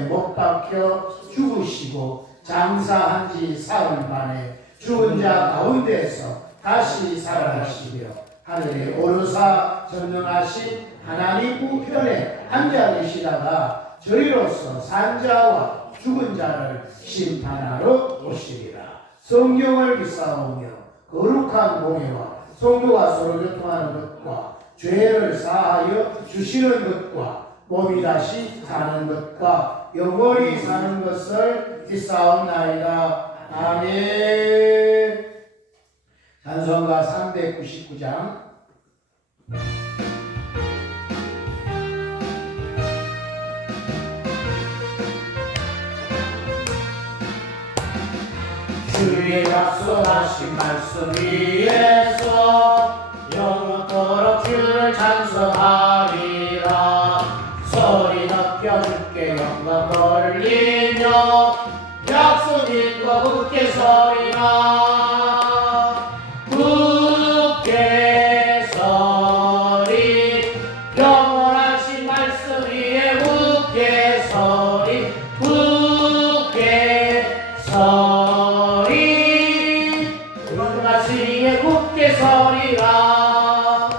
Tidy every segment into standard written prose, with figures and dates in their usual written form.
못 박혀 죽으시고 장사한 지 사흘 만에 죽은 자 가운데서 다시 살아나시며 하늘에 오르사 전능하신 하나님 우편에 앉아 계시다가 저희로서 산자와 죽은 자를 심판하러 오시리라. 성경을 믿사오며 거룩한 공예와 성도가 서로 교통하는 것과 죄를 사하여 주시는 것과 몸이 다시 사는 것과 영원히 사는 것을 믿사옵나이다. 아멘. 찬송가 399장. 주의 약속하신 말씀 위에서 영원토록 주를 찬송하리라. 소리 높여 주께 영광 돌리며 약속 읽고 굳게 서리라. 굳게 서리 영원하신 말씀 위에 굳게 서리 굳게 서리 말씀 위에 굳게 서리라.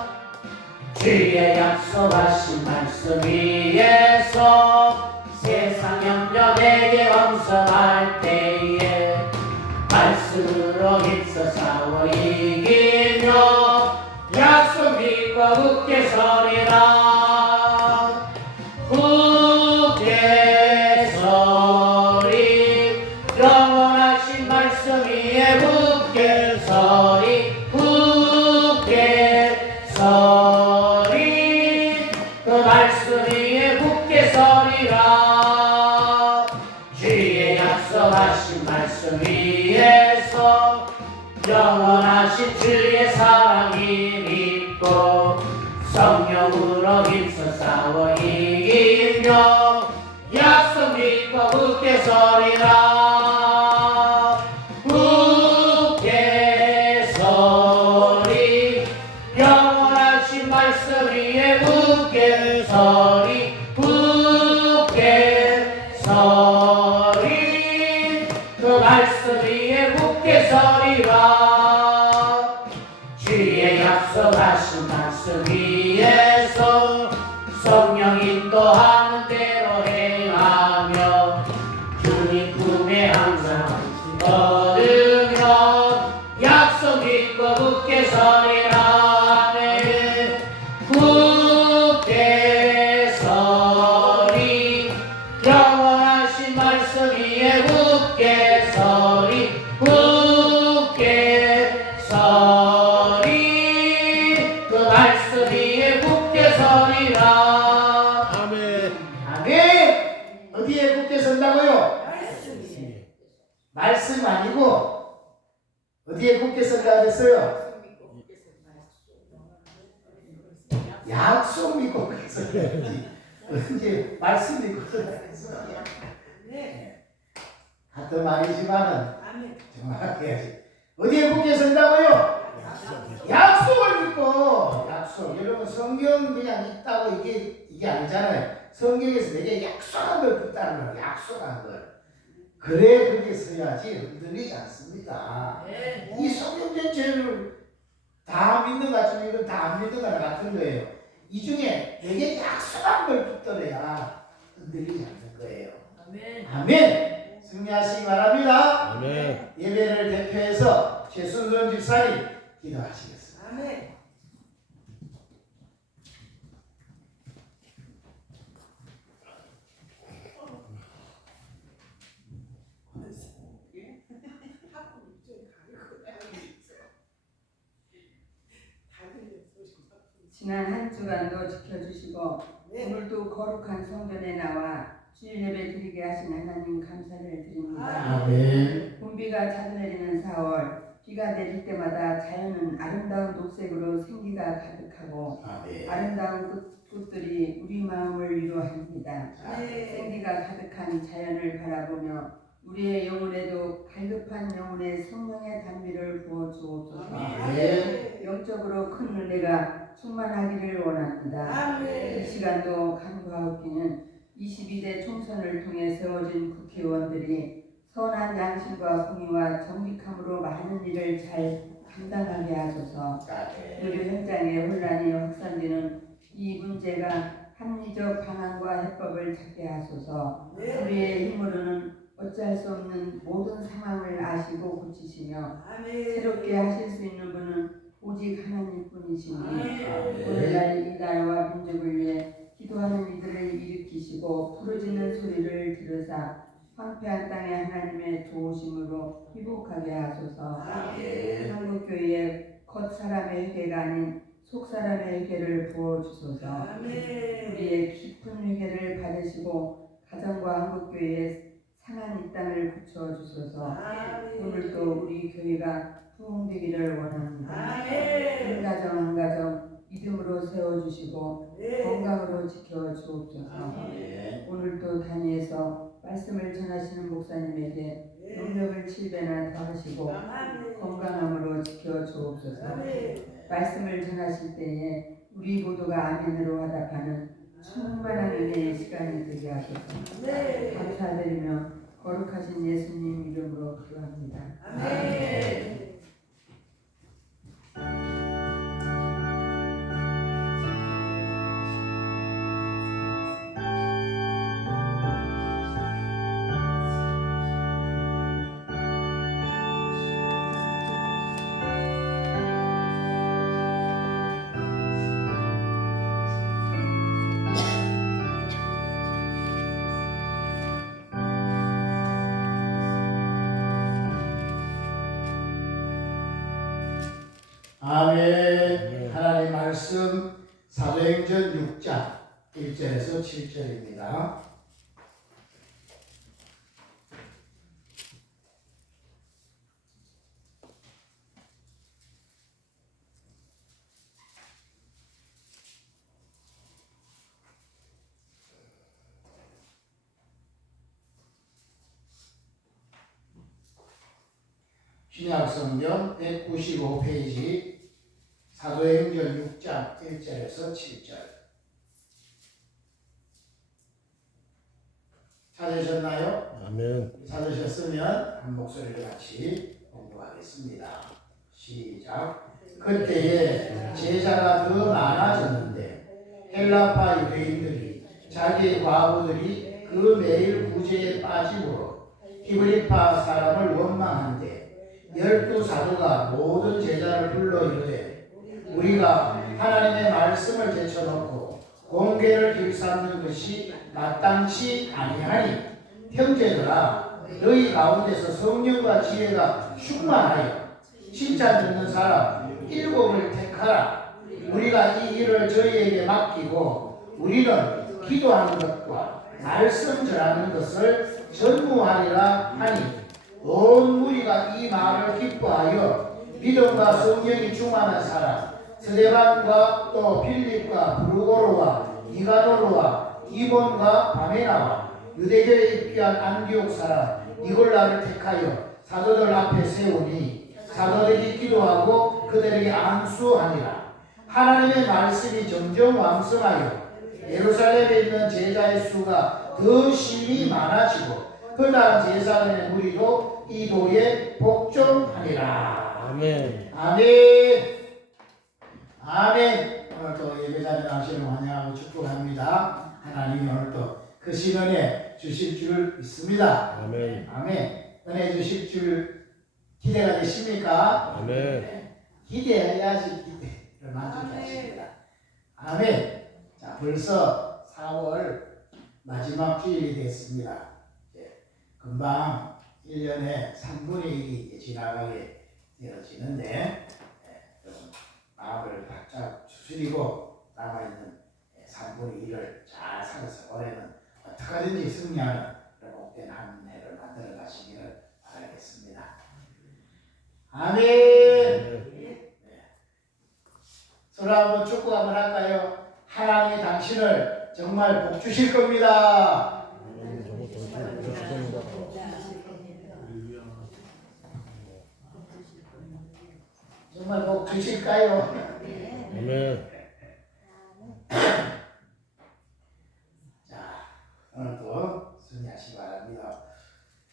주의 약속하신 말씀 위에서 세상 영역에게 왕성할 때에 말씀으로 힘써 싸워 이기며 약속 믿고 굳게 서리라. 굳게 서리 영원하신 말씀 위에 굳게 서리 굳게 서리 그 말씀 위에 굳게 서리라. 주의 약속하신 말씀 위에서 영원하신 주의 사랑이 믿고 성령으로 힘써 싸워 이기며 약속 믿고 굳게 서리라. 굳게 서리 영원하신 말씀 위에 굳게 서리 굳게 서리 그 말씀 위에 굳게 서리라. 주의 약속하신 말씀 위에서 성령 인도하는 대로 행하며 주님 품에 항상 얻으며 약속 믿고 굳게 서리라. 아멘. 굳게 서리 영원하신 말씀 위에 굳게 서리 굳게 서리 그 말씀 위에 굳게 서리라. 아멘. 아멘. 어디에 굳게 선다고요? 말씀 아니고 어디에 굳게 선다 그랬어요? 약속 믿고 굳게 선다지. 언제 말씀 믿고 선다 그랬어요? 같은 말이지만은 정확하게 해야지. 어디에 굳게 선다고요? 약속을 믿고. 약속. 여러분 성경 그냥 읽다고 이게 아니잖아요. 성경에서 내게 약속한 걸 붙다는 거예요. 약속한 걸. 그래 그렇게 서야지 흔들리지 않습니다. 이 성경 전체를 다 믿는 것 같지만 이건 다 안 믿는 것 같은 거예요. 이 중에 내게 약속한 걸 붙들어야 흔들리지 않는 거예요. 아멘. 아멘. 승리하시기 바랍니다. 아멘. 예배를 대표해서 최순선 집사님 기도하시겠습니다. 아멘. 지난 한 주간도 지켜주시고 오늘도 거룩한 성전에 나와 주일 예배 드리게 하신 하나님 감사를 드립니다. 아멘. 봄비가 자주 내리는 4월 비가 내릴 때마다 자연은 아름다운 녹색으로 생기가 가득하고 아멘. 아름다운 꽃들이 우리 마음을 위로합니다. 아멘. 생기가 가득한 자연을 바라보며 우리의 영혼에도 갈급한 영혼의 성령의 단비를 부어주옵소서. 아멘. 영적으로 큰 은혜가 충만하기를 원합니다. 이 시간도 간구하옵기는 22대 총선을 통해 세워진 국회의원들이 선한 양심과 공의와 정직함으로 많은 일을 잘 감당하게 하소서. 의료 현장의 혼란이 확산되는 이 문제가 합리적 방안과 해법을 찾게 하소서. 우리의 힘으로는 어찌할 수 없는 모든 상황을 아시고 고치시며 새롭게 하실 수 있는 분은 오직 하나님뿐이시니 오늘날 이 나라와 민족을 위해 기도하는 이들을 일으키시고 부르짖는 소리를 들으사 황폐한 땅에 하나님의 도우심으로 회복하게 하소서. 한국교회에 겉사람의 회개가 아닌 속사람의 회개를 부어주소서. 우리의 깊은 회개를 받으시고 가정과 한국교회에 상한 이 땅을 고쳐주소서. 오늘도 우리 교회가 부흥되기를 원합니다. 한 가정 한 가정 믿음으로 세워주시고 건강으로 지켜주옵소서. 오늘도 단위에서 말씀을 전하시는 목사님에게 능력을 7배나 더하시고 건강함으로 지켜주옵소서. 말씀을 전하실 때에 우리 모두가 아멘으로 화답하는 충만한 은혜의 시간이 되게 하소서. 감사드리며 거룩하신 예수님 이름으로 기도합니다. 아멘. 아멘. 하나님 말씀 사도행전 6장 1절에서 7절입니다. 신약성경 195페이지 사도행전 6장 1절에서 7절 찾으셨나요? 아멘. 찾으셨으면 한 목소리를 같이 공부하겠습니다. 시작. 그때에 제자가 더 많아졌는데 헬라파 유대인들이 자기의 과부들이 그 매일 구제에 빠짐으로 히브리파 사람을 원망한데 12사도가 모든 제자를 불러 이르되 우리가 하나님의 말씀을 제쳐놓고 공개를 일삼는 것이 마땅치 아니하니 형제들아 너희 가운데서 성령과 지혜가 충만하여 칭찬 듣는 사람 7을 택하라. 우리가 이 일을 저희에게 맡기고 우리는 기도하는 것과 말씀 전하는 것을 전무하리라 하니 온 무리가 이 말을 기뻐하여 믿음과 성령이 충만한 사람 스데반과 또 빌립과 브루고로와 니가노르와 이본과 바메나와 유대교에 입교한 안디옥 사람 니골라를 택하여 사도들 앞에 세우니 사도들이 기도하고 그들에게 안수하니라. 하나님의 말씀이 점점 왕성하여 예루살렘에 있는 제자의 수가 더 심히 많아지고 그다음 제사장의 무리도 이 도에 복종하니라. 아멘. 아멘. 아멘. 오늘도 예배자에 나오시는 환영하고 축복합니다. 하나님이 오늘도 그 시간에 주실 줄 믿습니다. 아멘. 아멘. 은혜 주실 줄 기대가 되십니까? 아멘. 기대해야지 기대를 만족해 하십니다. 아멘. 자, 벌써 4월 마지막 주일이 됐습니다. 금방 1년에 3분의 1이 지나가게 되어지는데 마음을 바짝 추스리고 남아있는 3분의 1을 잘 살아서 올해는 어떻게든지 승리하는 그런 복된 한 해를 만들어 가시기를 바라겠습니다. 아멘. 네. 서로 한번 축복 한번 할까요? 하나님이 당신을 정말 복 주실 겁니다. 정말 복 주실까요? 아멘. 자, 바랍니다.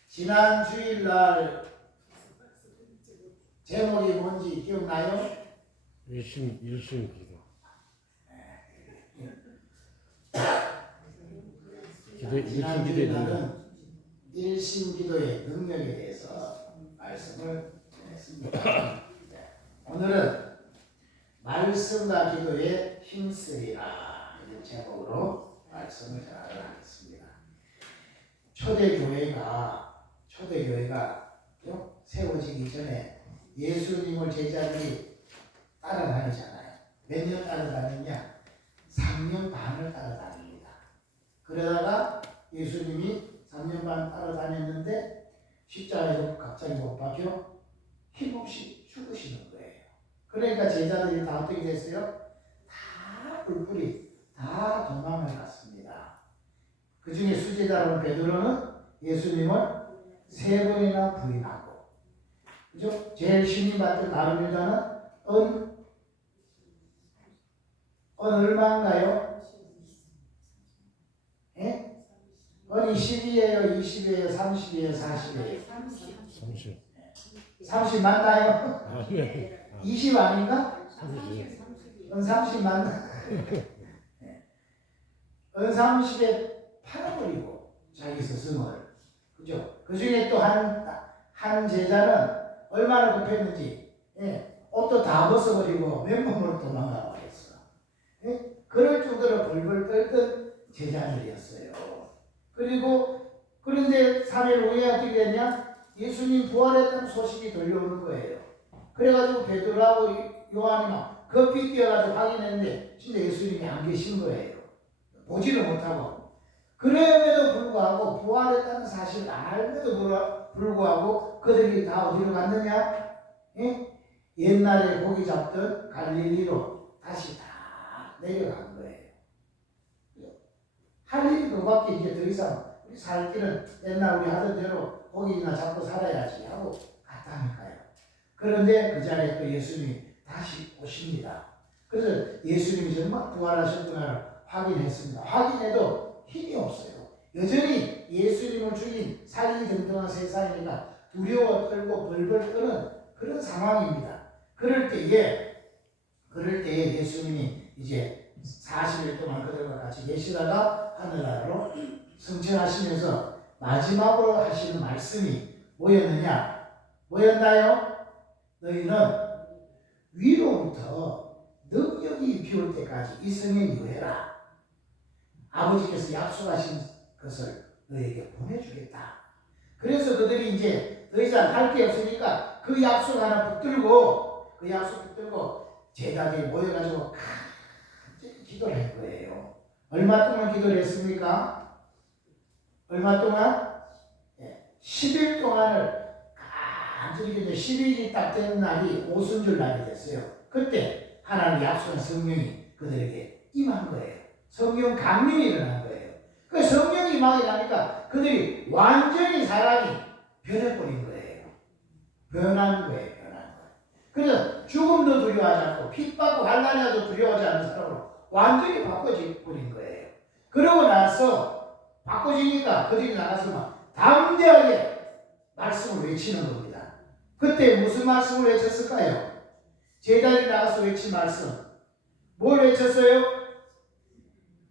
지난 주일날 제목이 뭔지 기억나요? 일심 기도. 지난 일심 기도에 능력. 주일날은 일심 기도의 능력에 대해서 말씀을 했습니다. 오늘은 말씀과 기도에 힘쓰리라 이런 제목으로 말씀을 전하도록 하겠습니다. 초대교회가 세워지기 전에 예수님을 제자들이 따라다니잖아요. 몇 년 따라다녔냐? 3년 반을 따라다닙니다. 그러다가 예수님이 3년 반 따라다녔는데 십자가에서 갑자기 못 박혀 힘없이 죽으시는 거예요. 그러니까 제자들이 다 어떻게 됐어요? 다 뿔뿔이 다 도망을 갔습니다. 그 중에 수제자로는 베드로는 예수님을 3번이나 부인하고, 그죠? 제일 신임 받던 다른 여자는 은 얼마인가요? 예? 은이 10이에요, 20이에요, 30이에요, 40이에요? 30. 30 맞나요? 아, 네. 20 아닌가? 30. 은 30 맞나? 은 30에 팔아버리고 자기 스승을, 그죠? 그 중에 또 한 제자는 얼마나 급했는지, 옷도 다 벗어버리고 맨몸으로 도망가 버렸어. 그럴 정도로 벌벌 떨던 제자들이었어요. 그런데 3일 후에 어떻게 됐냐? 예수님 부활했다는 소식이 들려오는 거예요. 그래가지고 베드로하고 요한이 막 급히 뛰어가지고 확인했는데 진짜 예수님이 안 계신 거예요. 보지를 못하고. 그럼에도 불구하고 부활했다는 사실을 알면도 불구하고 그들이 다 어디로 갔느냐? 옛날에 고기 잡던 갈릴리로 다시 다 내려간 거예요. 할 일이 그밖에 이제 더 이상 우리 살 길은 옛날 우리 하던 대로 고기나 잡고 살아야지 하고 갔다니까요. 그런데 그 자리에 또 예수님이 다시 오십니다. 그래서 예수님이 정말 부활하셨구나를 확인했습니다. 확인해도 힘이 없어요. 여전히 예수님을 죽인 살기등등한 세상이니까 두려워 떨고 벌벌 떠는 그런 상황입니다. 그럴 때에 예수님이 이제 40일 동안 그들과 같이 계시다가 하늘나라로 승천하시면서 마지막으로 하시는 말씀이 뭐였나요? 너희는 위로부터 능력이 비올 때까지 이 성에 유해라. 아버지께서 약속하신 것을 너에게 보내주겠다. 그래서 그들이 이제 더 이상 할 게 없으니까 그 약속 하나 붙들고 제자들이 모여가지고 간절히 기도를 한 거예요. 얼마 동안 기도를 했습니까? 얼마 동안? 10일 동안을 간절히 기도해. 10일이 딱 되는 날이 오순절 날이 됐어요. 그때 하나님 약속한 성령이 그들에게 임한 거예요. 성령 강림이 일어난 거예요. 그 성령이 임하게 나니까 그들이 완전히 사람이 변해버린 거예요. 변한 거예요. 그래서 죽음도 두려워하지 않고 핍받고 환난에도 두려워하지 않는 사람으로 완전히 바꿔버린 거예요. 그러고 나서 바꿔지니까 그들이 나가서 막 담대하게 말씀을 외치는 겁니다. 그때 무슨 말씀을 외쳤을까요? 제자들이 나가서 외친 말씀. 뭘 외쳤어요?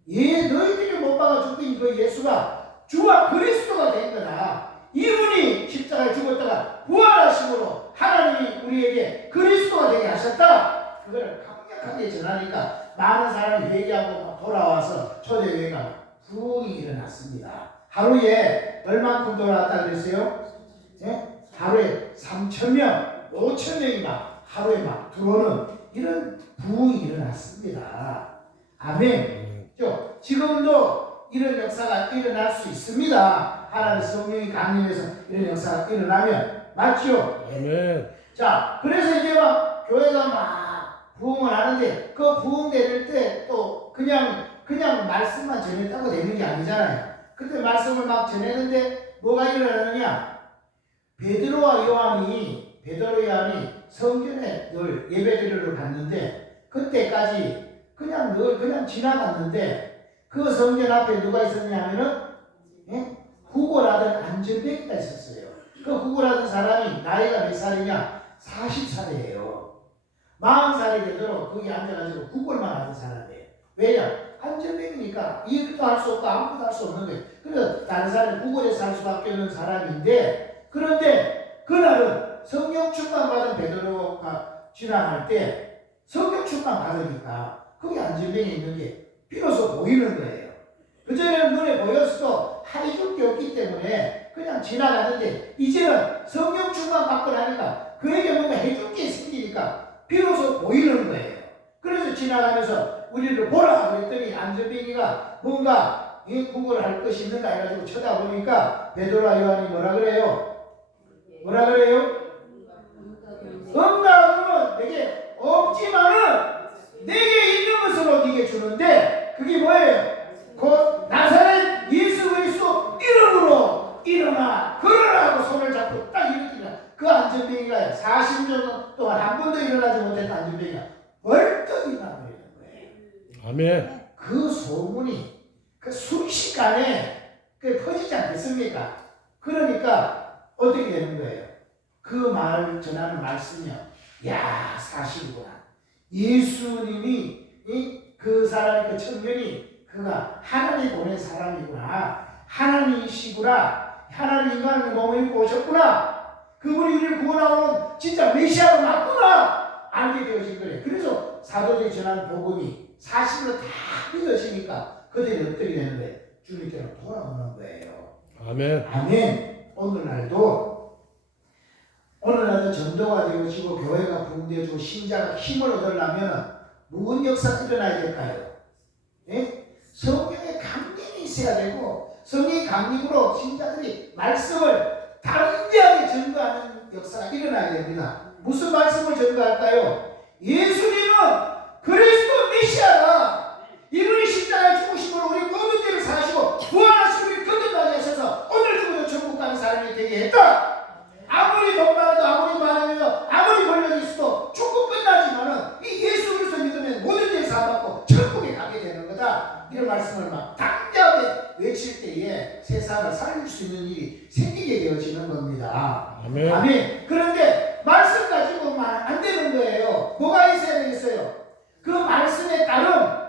너희들이 못 박아 죽인 그 예수가 주와 그리스도가 된 거다. 이분이 십자가에 죽었다가 부활하심으로 하나님이 우리에게 그리스도가 되게 하셨다. 그걸 강력하게 전하니까 많은 사람이 회개하고 돌아와서 초대교회가 부흥이 일어났습니다. 하루에 얼만큼 돌아왔다 그랬어요? 하루에 3,000명, 5,000명이 막 하루에 막 들어오는 이런 부흥이 일어났습니다. 아멘. 지금도 이런 역사가 일어날 수 있습니다. 하나님의 성령이 강림해서 이런 역사가 일어나면. 맞죠? 아멘. 자, 그래서 이제 막 교회가 막 부흥을 하는데 그 부흥될 때 또 그냥 말씀만 전했다고 되는 게 아니잖아요. 그때 말씀을 막 전했는데 뭐가 일어나느냐? 베드로 요한이 성전에 늘 예배드리러 갔는데 그때까지 그냥 지나갔는데 그 성전 앞에 누가 있었냐면은 구걸하던 안전뱅이가 있었어요. 그 구걸하던 사람이 나이가 몇 살이냐? 40살이에요. 40살이 되도록 거기 앉아가지고 구걸만 하던 사람이에요. 왜냐? 안전뱅이니까 일도 할 수 없고 아무것도 할 수 없는 거예요. 그래서 다른 사람이 구걸에 살 수밖에 없는 사람인데, 그런데 그날은 성령 충만 받은 베드로가 지나갈 때 성령 충만 받으니까 거기 안전뱅이 있는 게 비로소 보이는 거예요. 그전에는 눈에 보였어도 해줄 게 없기 때문에 그냥 지나갔는데, 이제는 성령 충만 받고 나니까 그에게 뭔가 해줄 게 생기니까 비로소 보이는 거예요. 그래서 지나가면서 우리를 보라 그랬더니 안전뱅이가 뭔가 구걸을 할 것이 있는가 해가지고 쳐다보니까 베드로와 요한이 뭐라 그래요? 뭐라 그래요? 응답은 내게 없지만은 내게 있는 것으로 네게 주는데, 그게 뭐예요? 곧 나사렛 예수 그리스도 이름으로 일어나 걸으라고 손을 잡고 딱 일으키니까 그 안전뱅이가 40년 동안 한 번도 일어나지 못했던 안전뱅이가 벌떡 일어나버리는 거예요. 아멘. 그 소문이 그 순식간에 퍼지지 않겠습니까? 그러니까 어떻게 되는 거예요? 그 말 전하는 말씀이요. 야, 사실이구나. 예수님이 그 사람, 그 청년이 그가 하나님 보낸 사람이구나. 하나님이시구나. 하나님 인간의 몸을 입고 오셨구나. 그분이 우리를 구원하는 진짜 메시아가 맞구나. 알게 되어진 거예요. 그래서 사도들이 전한 복음이 사실로 다 믿어지니까 그들이 어떻게 되는 거예요? 주님께로 돌아오는 거예요. 아멘. 아멘. 오늘날도 전도가 되어지고 교회가 부흥되어지고 신자가 힘을 얻으려면 무슨 역사가 일어나야 될까요? 예? 성령의 강림이 있어야 되고, 성령의 강림으로 신자들이 말씀을 담대하게 전도하는 역사가 일어나야 됩니다. 무슨 말씀을 전도할까요? 예수님은 그리스도 메시아다. 이분이 십자가에 죽으심으로 우리 모든 죄를 사하시고 부활하시고 우리 거듭나게 하셔서 오늘 죽어도 천국 가는 사람이 되게 했다. 아무리 돈 많아도 아무리 많으면 아무리 권력이 있어도 축구 끝나지만은 이 예수 그리스도 믿으면 모든 죄를 사받고 천국에 가게 되는 거다. 이런 말씀을 막 당당하게 외칠 때에 세상을 살릴 수 있는 일이 생기게 되어지는 겁니다. 아멘. 아멘. 그런데 말씀 가지고만 안 되는 거예요. 뭐가 있어야 되겠어요? 그 말씀에 따른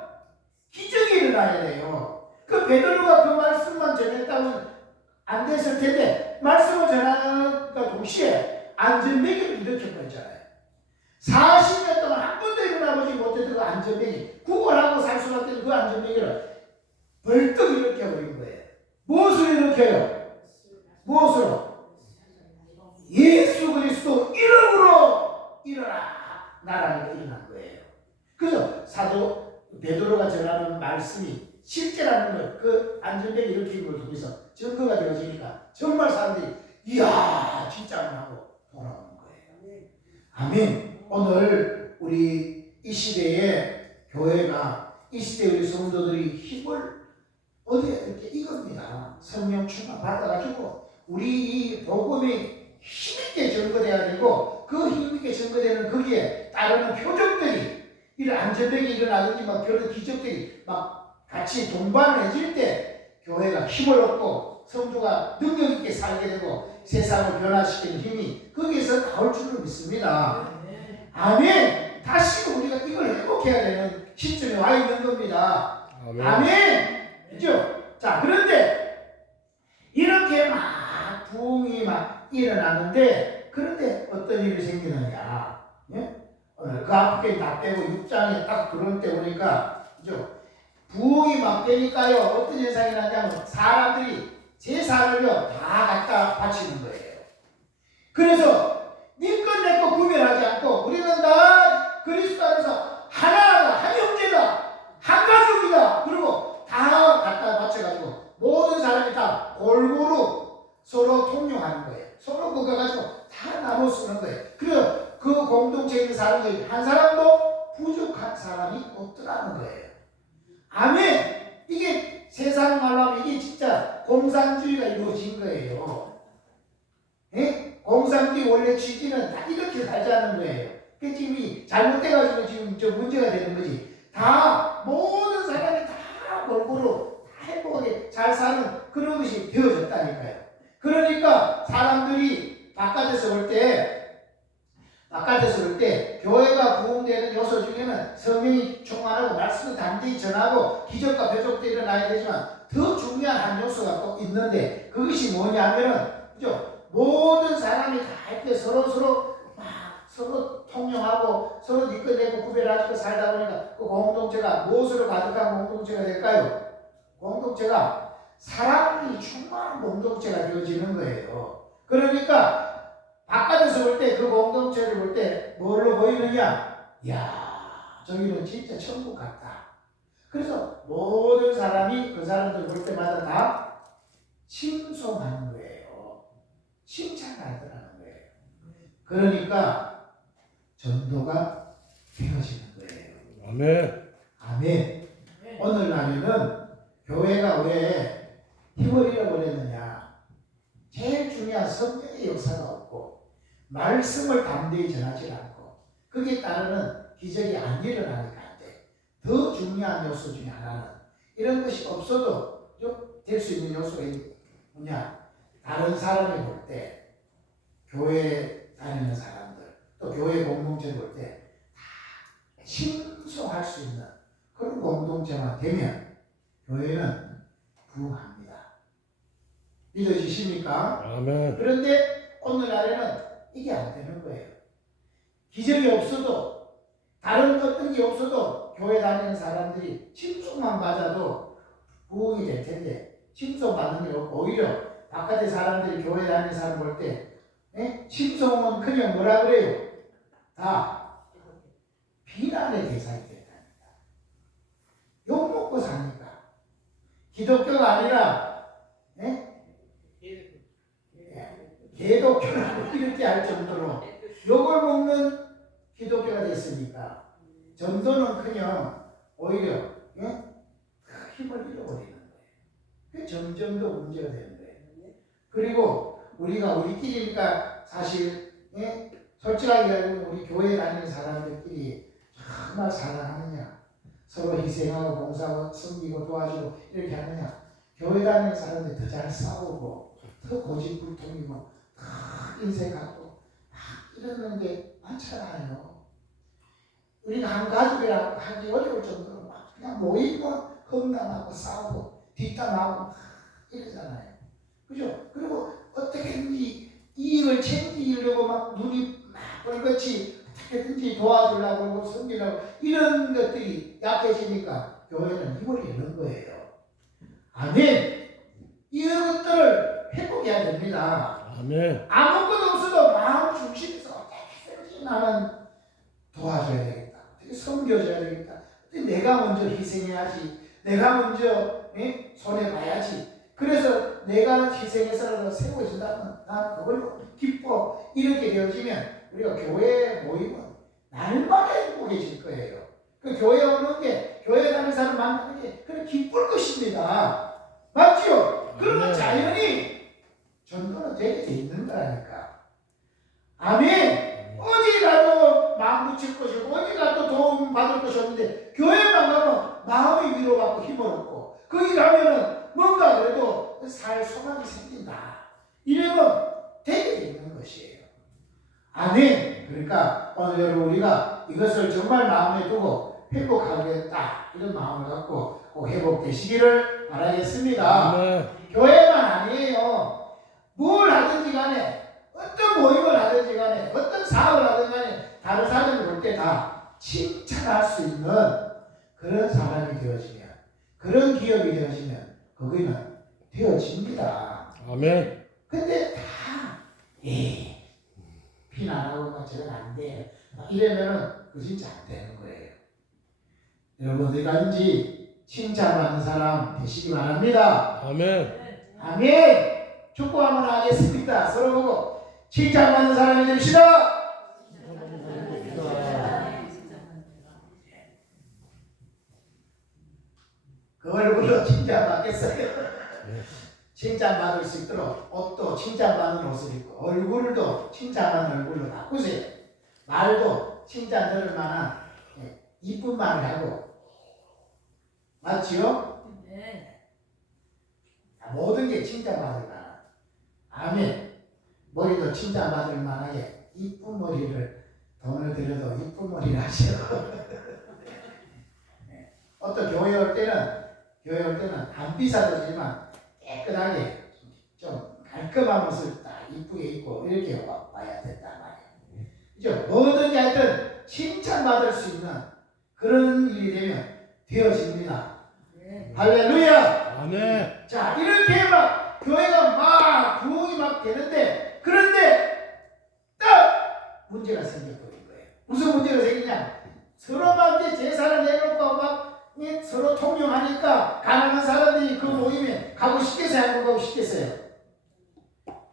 기적이 일어나야 돼요. 그 베드로가 그 말씀만 전했다면 안 됐을 텐데, 말씀을 전하는가 동시에 안전뱅이를 일으켜버렸잖아요. 40년 동안 한 번도 일어나보지 못했던 그 안전뱅이, 구걸하고 살 수밖에 없는 그 안전뱅이를 벌떡 일으켜버린 거예요. 무엇을 일으켜요? 무엇으로? 예수 그리스도 이름으로 일어나. 나라니까 일어난 거예요. 그래서 사도 베드로가 전하는 말씀이 실제라는 걸, 그 안전뱅이 일으키는 걸 통해서 증거가 되어지니까 정말 사람들이 이야 진짜구나 하고 돌아오는 거예요. 아멘. 오늘 우리 이 시대에 교회가, 이 시대에 우리 성도들이 힘을 어디에 이렇게 이겁니다. 성령 충만 받아가지고 우리 이 복음이 힘있게 전거돼야 되고, 그 힘있게 전거되는 거기에 따르는 표적들이, 이런 안전뱅이 일어나든지 막 그런 기적들이 막 같이 동반해질 때 교회가 힘을 얻고 성도가 능력 있게 살게 되고 세상을 변화시키는 힘이 거기에서 나올 줄을 믿습니다. 아멘. 다시 우리가 이걸 회복해야 되는 시점에 와 있는 겁니다. 아멘. 아멘. 그죠? 자, 그런데 이렇게 막 부흥이 막 일어나는데, 그런데 어떤 일이 생기느냐? 예? 오늘 그 앞에 다 빼고 6장에 딱 그런 때 보니까, 그죠? 부흥이 막 되니까요, 어떤 현상이 나냐면 사람들이 제사를요 다 갖다 바치는 거예요. 그래서 네 것 내 것 구별하지 않고 우리는 다 그리스도 안에서 하나다, 한 형제다, 한 가족이다. 그리고 다 갖다 바쳐가지고 모든 사람이 다 골고루 서로 통용하는 거예요. 서로 그거 가지고 다 나눠 쓰는 거예요. 그래서 그 공동체에 있는 사람들이 한 사람도 부족한 사람이 없더라는 거예요. 아멘. 이게 세상 말로 하면 이게 진짜 공산주의가 이루어진 거예요. 예? 공산주의 원래 취지는 다 이렇게 살자는 거예요. 그 지금 이 잘못돼가지고 지금 저 문제가 되는 거지. 다 모든 사람이 다 골고루 다 행복하게 잘 사는 그런 것이 되어졌다니까요. 그러니까 사람들이 바깥에서 볼 때 교회가 부흥되는 요소 중에는 성령이 충만하고 말씀을 단디히 전하고 기적과 표적도 일어나야 되지만 더 중요한 한 요소가 꼭 있는데 그것이 뭐냐면은 그죠? 모든 사람이 다 이렇게 서로 통용하고 서로 니꺼내고 구별하고 살다 보니까 그 공동체가 무엇으로 가득한 공동체가 될까요? 공동체가 사랑이 충만한 공동체가 되어지는 거예요. 그러니까 바깥에서 볼 때 그 공동체를 볼 때 뭘로 보이느냐? 이야, 저기는 진짜 천국 같다. 그래서 모든 사람이 그 사람들 볼 때마다 다 칭송하는 거예요. 칭찬하더라는 거예요. 그러니까 전도가 되어지는 거예요. 아멘. 아멘. 오늘날에는 교회가 왜 힘을 잃어버렸느냐? 제일 중요한 성령의 역사가 없고 말씀을 담대히 전하지 않고 거기에 따르는 기적이 안 일어나니까 안 돼. 더 중요한 요소 중에 하나는 이런 것이 없어도 될 수 있는 요소가 뭐냐? 다른 사람이 볼 때 교회 다니는 사람들 또 교회 공동체 볼 때 다 칭송할 수 있는 그런 공동체만 되면 교회는 부흥합니다. 믿어지십니까? 아멘. 그런데 오늘날에는 이게 안 되는 거예요. 기적이 없어도 다른 어떤 게 없어도 교회 다니는 사람들이 칭송만 받아도 부흥이 될 텐데 칭송 받는 게 없고 오히려 바깥에 사람들이 교회 다니는 사람 볼 때 칭송은 그냥 뭐라 그래요? 다 비난의 대상이 된다니까. 욕먹고 사니까. 기독교가 아니라 개독교라고 이렇게 할 정도로 욕을 먹는 기독교가 됐으니까 전도는커녕 오히려 힘을 잃어버리는 거예요. 그게 점점 더 문제가 되는 거예요. 그리고 우리가 우리끼리니까 사실 솔직하게 얘기하면 우리 교회 다니는 사람들끼리 정말 사랑하느냐, 서로 희생하고 봉사하고 섬기고 도와주고 이렇게 하느냐. 교회 다니는 사람들이 더 잘 싸우고 더 고집불통이고 더 인색하고 이러는 게 많잖아요. 우리가 한 가족이라고 하기 어려울 정도로 막 그냥 모이면 험담하고 싸우고 뒷담하고 이러잖아요. 그죠? 그리고 어떻게든지 이익을 챙기려고 막 눈이 막 벌겋이 어떻게든지 도와주려고 하고 섬기려고 이런 것들이 약해지니까 교회는 힘을 잃는 거예요. 아멘. 이런 것들을 회복해야 됩니다. 아멘. 아무것도 없어도 마음 중심에서 어떻게든지 나는 도와줘야 되겠다. 어떻게 섬겨줘야 되겠다. 어떻게 내가 먼저 희생해야지. 내가 먼저 손해봐야지. 그래서 내가 희생해서라도 세워진다면 난 그걸로 기뻐. 이렇게 되어지면 우리가 교회에 모이면 날마다 행복해질 거예요. 그 교회 오는 게 교회 다니는 사람 만나는 게 그래 기쁠 것입니다. 맞죠? 그러면 자연히 전도는 되게 돼 있는 거라니까. 아멘. 어디 가도 마음 붙일 것이고 어디 가도 도움 받을 것이 없는데 교회만 가면 마음이 위로받고 힘을 얻고 거기 가면은 뭔가 그래도 살 소망이 생긴다. 이러면 되게 돼 있는 것이에요. 아멘. 그러니까 오늘 여러분 우리가 이것을 정말 마음에 두고 회복하겠다 이런 마음을 갖고 꼭 회복되시기를 바라겠습니다. 아멘. 교회만 아니에요. 뭘 하든지 간에 어떤 모임을 하든지 간에 어떤 사업을 하든지 간에 다른 사람이 볼 때 다 칭찬할 수 있는 그런 사람이 되어지면 그런 기업이 되어지면 거기는 되어집니다. 아멘. 근데 다 비난하고 막 저건 안 돼. 이러면은 그 진짜 안 되는 거예요. 여러분 어디가든지 칭찬받는 사람 되시기 바랍니다. 아멘. 아멘. 축복 한번 하겠습니다. 서로 보고 칭찬받는 사람이 됩시다. 그 얼굴로 칭찬받겠어요. 칭찬받을 수 있도록 옷도 칭찬받는 옷을 입고 얼굴도 칭찬받는 얼굴로 바꾸세요. 말도 칭찬 들을 만한 이쁜 말을 하고 맞지요? 모든 게 칭찬받을 만한. 아멘. 머리도 칭찬받을 만하게 이쁜 머리를 돈을 들여도 이쁜 머리를 하시오. 어떤 교회 올 때는 안 비싸지만 깨끗하게 좀 깔끔한 옷을 딱 이쁘게 입고 이렇게 와야 된단 말이에요. 그죠? 뭐든지 하여튼 칭찬받을 수 있는 그런 일이 되면 되어집니다. 할렐루야! 아멘. 자, 이렇게 막 교회가 막 부흥이 막 되는데, 그런데 딱 문제가 생겨버린 거예요. 무슨 문제가 생기냐? 서로 막 이제 제사를 내놓고 막 서로 통용하니까 가난한 사람들이 그 모임에 가고 싶겠어요? 안 가고 싶겠어요?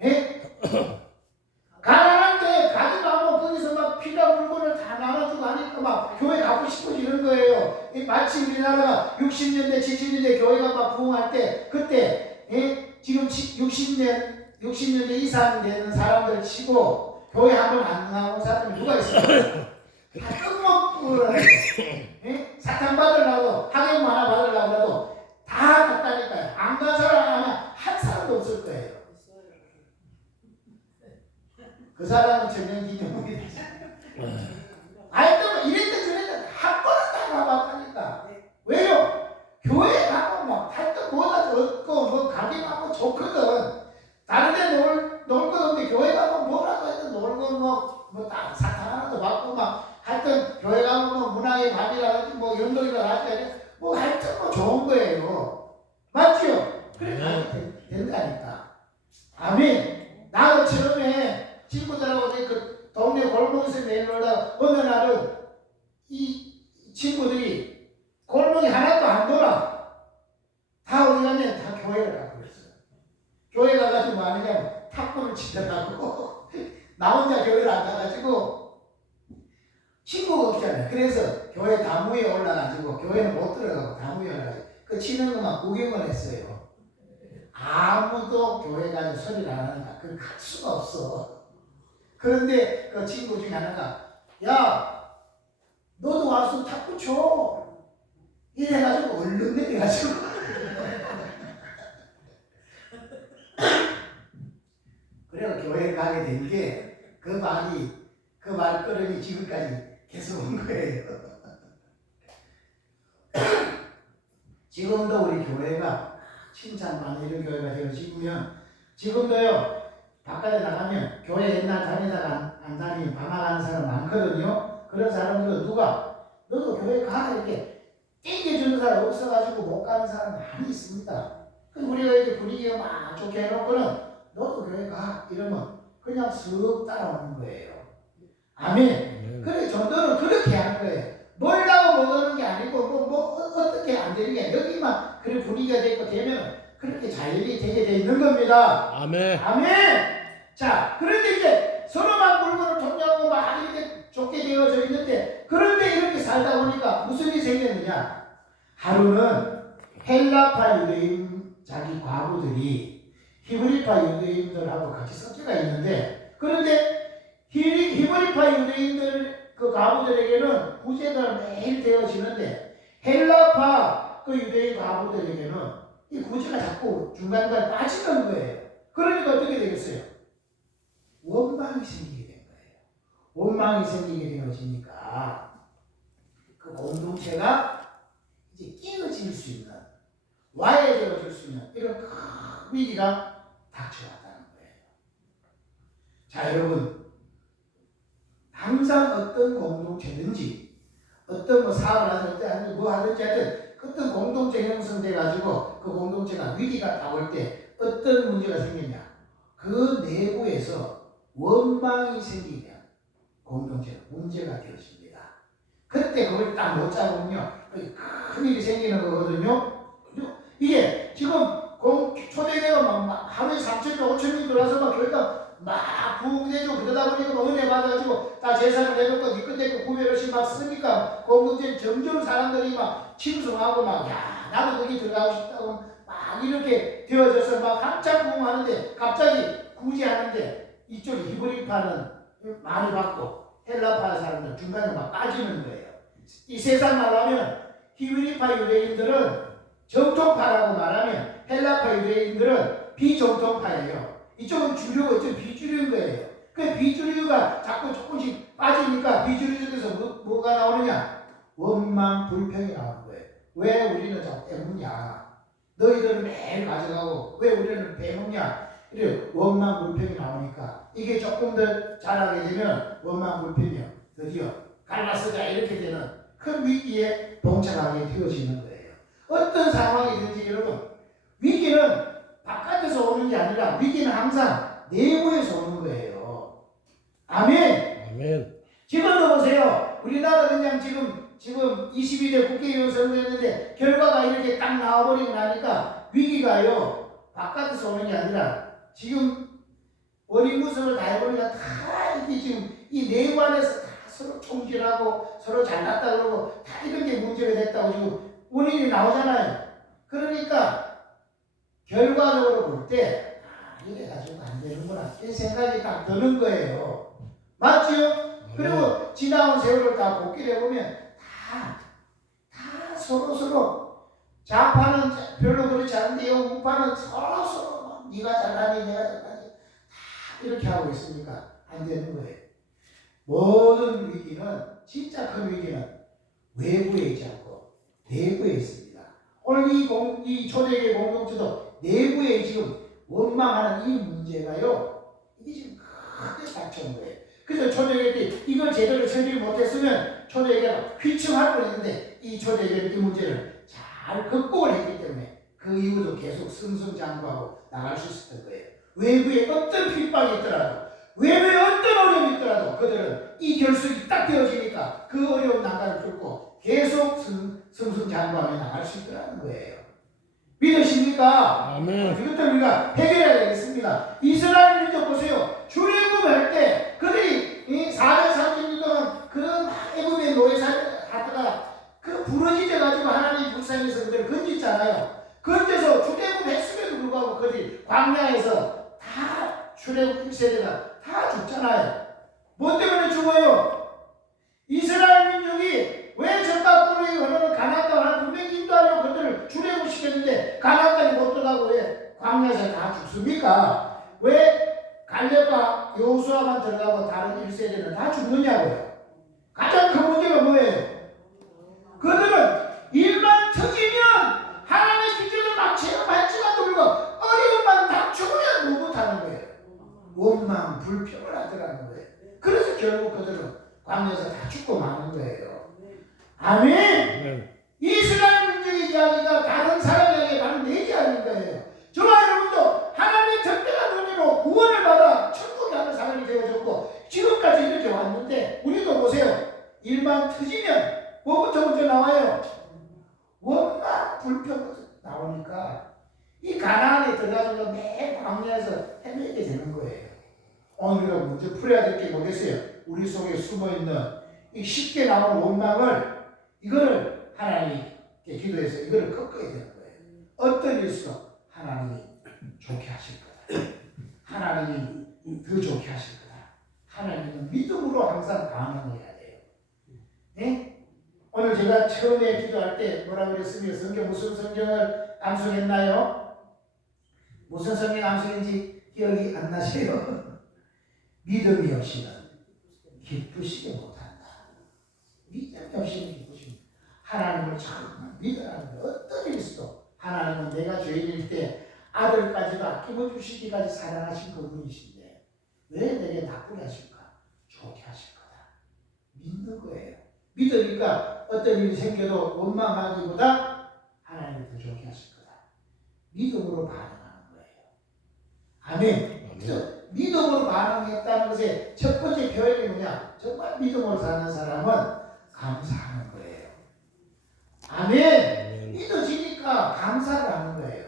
예? 가난한데 가지도 않고 거기서 막 필요한 물건을 다 나눠주고 하니까 막 교회 가고 싶어지는 거예요. 마치 우리나라가 60년대, 70년대 교회가 막 부흥할 때 그때 지금 60년대 이상 되는 사람들 치고 교회 한 번 안 나온 사람이 누가 있어요? 다 뜬먹고 사탕 받으려고 학용 하나 받으려고 해도 다 갔다니까요. 안 간 사람 아마 한 사람도 없을 거예요. 그 사람은 천년기념물이 되지. 아니, 이랬든 저랬든 한 번은 다 가봤다니까. 왜요? 교회 가면 막 할때 뭐다 얻고 뭐 가게 가면 좋거든. 다른 데 놀 것 없는데 교회 가면 뭐라도 해도 놀고 뭐딱 사탕 하나도 받고 막 하여튼 교회 가면 뭐 문화의 밤이라든지 뭐 연동이라든지 뭐 하여튼 뭐 좋은 거예요. 맞죠? 그래 가면 된다니까. 아멘. 나도 처음에 친구들하고 그 동네 골목에서 내려오다 어느 날은 이 친구들이 골목이 하나도 안 돌아. 다 어디 가면 다 교회를 가고 있어요. 교회 가가지고 뭐 하느냐면 탁구를 치더라고. 나 혼자 교회를 안 가가지고 친구가 없잖아요. 그래서 교회 다무에 올라가지고 교회는 못 들어가고 다무에 올라가지고 그 치는 것만 구경을 했어요. 아무도 교회 가서 소리를 안 하니까 그걸 갈 수가 없어. 그런데 그 친구 중에 하나가 야 너도 와서 탁구 쳐 이래가지고 얼른 내려가지고 그래서 교회 가게 된 게 그 말걸음이 지금까지 계속 온 거예요. 지금도 우리 교회가 칭찬받는 이런 교회가 되어지면 지금도요 바깥에 나가면 교회 옛날 다니다가 안 다니면 방황하는 사람 많거든요. 그런 사람들은 누가 너도 교회 가 이렇게 땡겨주는 사람 없어가지고 못 가는 사람 많이 있습니다. 그럼 우리가 이제 분위기가 막 좋게 해놓고는 너도 교회 가 이러면 그냥 쓱 따라오는 거예요. 아멘. 그래 전도는 그렇게 하는 거예요. 뭘라고 못하는 게 아니고 어떻게 안 되는 게 아니라 여기만 그런 분위기가 되고 되면 그렇게 자연이 되게 돼 있는 겁니다. 아멘. 아멘. 자, 그런데 이제 서로 막 물건을 통용하고 막 이렇게 좋게 되어져 있는데 그런데 이렇게 살다 보니까 무슨 일이 생겼느냐? 하루는 헬라파 유대인 자기 과부들이 히브리파 유대인들하고 같이 섞여가 있는데 그런데 히브리파 유대인들 그 과부들에게는 구제가 매일 되어지는데 헬라파 그 유대인 과부들에게는 이 구제가 자꾸 중간중간 빠지는 거예요. 그러니까 어떻게 되겠어요? 원망이 생기게 된 거예요. 원망이 생기게 되어지니까 그 공동체가 이제 깨어질 수 있는 와해되어질 수 있는 이런 큰 위기가 닥쳐왔다는 거예요. 자, 여러분 항상 어떤 공동체든지 어떤 뭐 사업을 하든지 뭐 하든지 하든 어떤 공동체 형성돼 가지고 그 공동체가 위기가 나올 때 어떤 문제가 생기냐? 그 내부에서 원망이 생기면 공동체가 문제가 되어집니다. 그때 그걸 딱 못 잡으면요 큰 일이 생기는 거거든요. 이게 지금 초대교회가 막 하루에 3,000명, 5,000명 들어와서 막 교회가 막 부흥되고 그러다 보니까 막 은혜 받아가지고 다 제사를 내놓고 니끝내고 구별없이 막 쓰니까 공동체 점점 사람들이 막 침송하고 막 야 나도 거기 들어가고 싶다고 막 이렇게 되어져서 막 한참 부흥하는데 갑자기 구제하는데 이쪽 히브리파는 많이 받고 헬라파 사람들 중간에 막 빠지는 거예요. 이 세상 말로 하면 히브리파 유대인들은 정통파라고 말하면 헬라파 유대인들은 비정통파예요. 이쪽은 주류고 이쪽은 비주류인 거예요. 그 비주류가 자꾸 조금씩 빠지니까 비주류에서 뭐가 나오느냐? 원망 불평이 나오는 거예요. 왜 우리는 자꾸 빼먹냐? 너희들은 매일 가져가고 왜 우리는 빼먹냐? 이래 원망 불평이 나오니까 이게 조금 더 자라게 되면 원망 불평이요. 드디어 갈라서가 이렇게 되는 큰 위기에 봉착하게 되어지는 거예요. 어떤 상황이든지 여러분 위기는 바깥에서 오는 게 아니라 위기는 항상 내부에서 오는 거예요. 아멘. 아멘. 지금도 보세요. 우리나라 그냥 지금 22대 국회의원 선거했는데 결과가 이렇게 딱 나와버리고 나니까 위기가요 바깥에서 오는 게 아니라 지금 원인구성을 다 해보니까 다 이게 지금 이 내부 안에서 다 서로 총질하고 서로 잘났다 그러고 다 이런 게 문제가 됐다고 지금 원인이 나오잖아요. 그러니까 결과적으로 볼 때 이래 가지고 안 되는구나 이 생각이 딱 드는 거예요. 맞죠? 그리고 지나온 세월을 다 복기를 해보면 다 서로 좌파는 별로 그렇지 않은데 우파는 서로 네가 잘나니 내가 잘나니 다 이렇게 하고 있으니까 안 되는 거예요. 모든 위기는 진짜 큰 위기는 외부에 있지 않고 내부에 있습니다. 오늘 이 초대교회 공동체도 내부에 지금 원망하는 이 문제가요 이게 지금 크게 닥쳐온 거예요. 그래서 초대교회 때 이걸 제대로 처리를 못했으면 초대교회가 휘청할 뻔했는데 이 초대교회는 이 문제를 잘 극복을 했기 때문에 그 이후도 계속 승승장구하고 나갈 수 있었던 거예요. 외부에 어떤 핍박이 있더라도 외부에 어떤 어려움이 있더라도 그들은 이 결속이 딱 되어지니까 그 어려운 난간을 뚫고 계속 승승장구하며 나갈 수 있더라는 거예요. 믿으십니까? 아멘. 이것도 우리가 해결해야 되겠습니다. 이스라엘 민족 보세요. 출애굽할 때 그들이 430년 동안 그 애굽의 노예사를 하다가 그 부러지져 가지고 하나님 불쌍해서 그들을 건졌잖아요. 건져서 출애굽했음에도 불구하고 그들이 광야에서 다 출애굽 1세대가 다 죽잖아요. 뭐 때문에 죽어요? 이스라엘 민족이 왜 적각으로 흐르는 가나안 땅을 분명히 인도하려고 그들을 출애굽 시켰는데 가나안 땅에 못 들어가고 왜 광야에서 다 죽습니까? 왜 갈렙과 여호수아만 들어가고 다른 1세대는 다 죽느냐고요? 가장 큰 문제가 뭐예요? 그들은 일만 터지면 하나님의 기적을 막 체험할지라도 불구하고 어려움만 닥쳐오면 못하는 거예요. 원망, 불평을 하더라는 거예요. 그래서 결국 그들은 광야에서 다 죽고 마는 거예요. 아멘. 이스라엘 민족의 이야기가 다른 사람에게 바로 내 이야기인 거예요. 저와 여러분도 하나님의 특별한 은혜로 구원을 받아 천국에 가는 사람이 되어졌고 지금까지 이렇게 왔는데 우리도 보세요. 일만 터지면 뭐부터 먼저 나와요? 원망 불평부터 나오니까 이 가나안에 들어가서 매 광야에서 헤매게 되는 거예요. 오늘 우리가 먼저 풀어야 될 게 뭐겠어요? 우리 속에 숨어있는 이 쉽게 나오는 원망을 이거를 하나님께 기도해서 이거를 꺾어야 되는 거예요. 어떤 일수록 하나님이 좋게 하실 거다. 하나님이 더 좋게 하실 거다. 하나님은 믿음으로 항상 반응해야 돼요. 네? 오늘 제가 처음에 기도할 때 뭐라고 그랬으면 성경 무슨 성경을 암송했나요? 무슨 성경 암송인지 기억이 안 나세요? 믿음이 없이는 기쁘시게 못한다. 믿음이 없이는 기쁘시게 하나님을 정말 믿으라는 거예요. 어떤 일수도 하나님은 내가 죄인일 때 아들까지도 아끼고 주시기까지 사랑하신 그분이신데 왜 내게 나쁘게 하실까? 좋게 하실 거다. 믿는 거예요. 믿으니까 어떤 일이 생겨도 원망하기보다 하나님을 더 좋게 하실 거다. 믿음으로 반응하는 거예요. 아멘. 그래서 믿음으로 반응했다는 것의 첫 번째 표현이 뭐냐? 정말 믿음으로 사는 사람은 감사하는 거예요. 아멘. 믿어지니까 감사를 하는 거예요.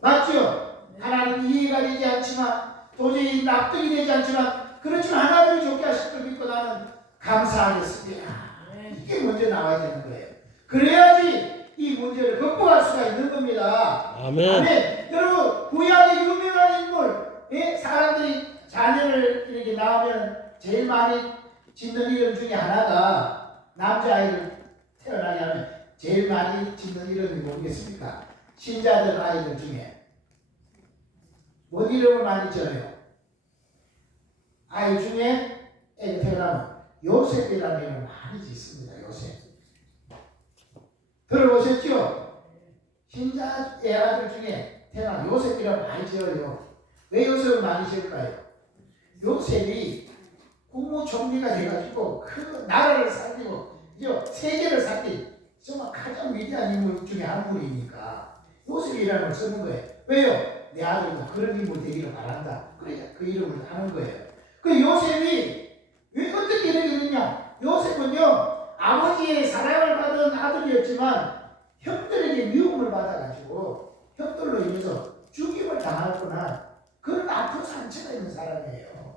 맞죠? 하나님 이해가 되지 않지만 도저히 납득이 되지 않지만 그렇지만 하나님이 좋게 하실 걸 믿고 나는 감사하겠습니다. 이게 먼저 나와야 되는 거예요. 그래야지 이 문제를 극복할 수가 있는 겁니다. 아멘. 아멘. 여러분 구약의 유명한 인물 사람들이 자녀를 이렇게 낳으면 제일 많이 짓는 이름 중에 하나가 남자아이를 태어나게 하면 제일 많이 짓는 이름이 뭐겠습니까? 신자들 아이들 중에 뭔 이름을 많이 지어요? 아이 중에 애가 태어나면 요셉이라는 이름을 많이 짓습니다. 요셉. 들어보셨죠? 신자의 아들 중에 태어난 요셉이라고 많이 지어요. 왜 요셉을 많이 지을까요? 요셉이 국무총리가 돼가지고 그 나라를 살리고 세계를 살린 정말 가장 위대한 인물 중에 한 분이니까 요셉이라는 걸 쓰는 거예요. 왜요? 내 아들도 그런 인물 되기를 바란다. 그러니까 그 이름을 하는 거예요. 그 요셉이 왜 어떻게 이렇게 됐냐? 요셉은요 아버지의 사랑을 받은 아들이었지만 형들에게 미움을 받아가지고 형들로 인해서 죽임을 당하거나 그런 아픈 상처가 있는 사람이에요.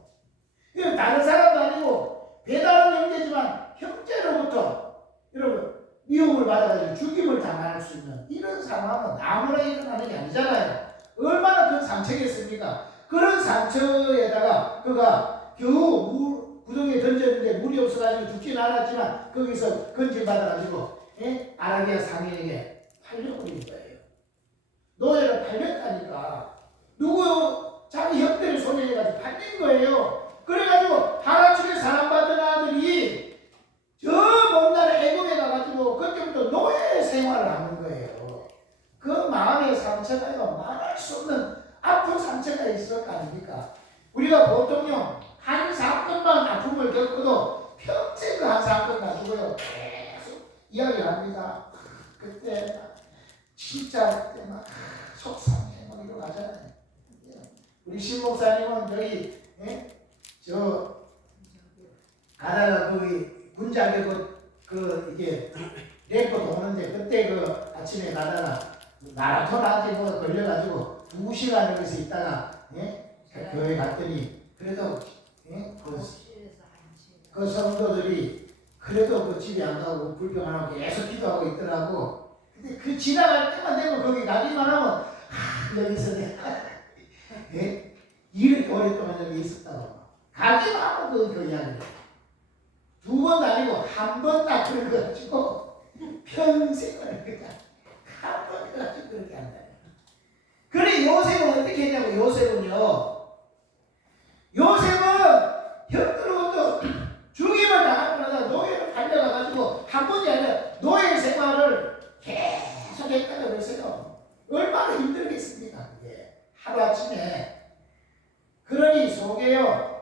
이건 다른 사람도 아니고 배다른 형제지만 형제로부터 여러분 미움을 받아가지고 죽임을 당할 수 있는 이런 상황은 아무나 일어나는 게 아니잖아요. 얼마나 큰 상처겠습니까? 그런 상처에다가 그가 겨우 구덩이에 던졌는데 물이 없어가지고 죽지는 않았지만 거기서 건질받아가지고 아라비아 상인에게 팔려버린 거예요. 노예를 팔렸다니까. 누구 자기 형들의 손에 해가지고 팔린 거예요. 그래가지고 하나님의 사랑받은 아들이 저 먼 나라 애굽에 가가지고 그때부터 노예 생활을 하는 거예요. 그 마음의 상처가요 말할 수 없는 아픈 상처가 있을 거 아닙니까? 우리가 보통요 한 사건만 아픔을 겪어도 평생 그 한 사건 가지고요 계속 이야기를 합니다. 그때 진짜 그때 막 속상해 막 이러고 가잖아요. 우리 신 목사님은 저기 저 가다가 그 군자교 이게 램프 도는데 그때 그 아침에 가다가 마라톤한테 뭐 걸려가지고 2시간 여기서 있다가 교회 갔더니 그래도 그 성도들이 그래도 그 집에 안 가고 불평 안 하고 계속 기도하고 있더라고. 근데 그 지나갈 때만 되면 거기 가기만 하면 여기서 내가 이렇게 오랫동안 여기 있었다고 가기만 하고 그 이야기를 두 번도 아니고 한 번 딱 그래가지고 평생을 그냥 한 번 가지고 그렇게 한다. 그래 요셉은 어떻게 했냐고. 요셉은 형들로부터 죽임을 당하고 나서 노예로 달려가가지고 한 번이 아니라 노예 생활을 계속 했다고 그랬어요. 얼마나 힘들겠습니까 그게. 하루아침에. 그러니 속에요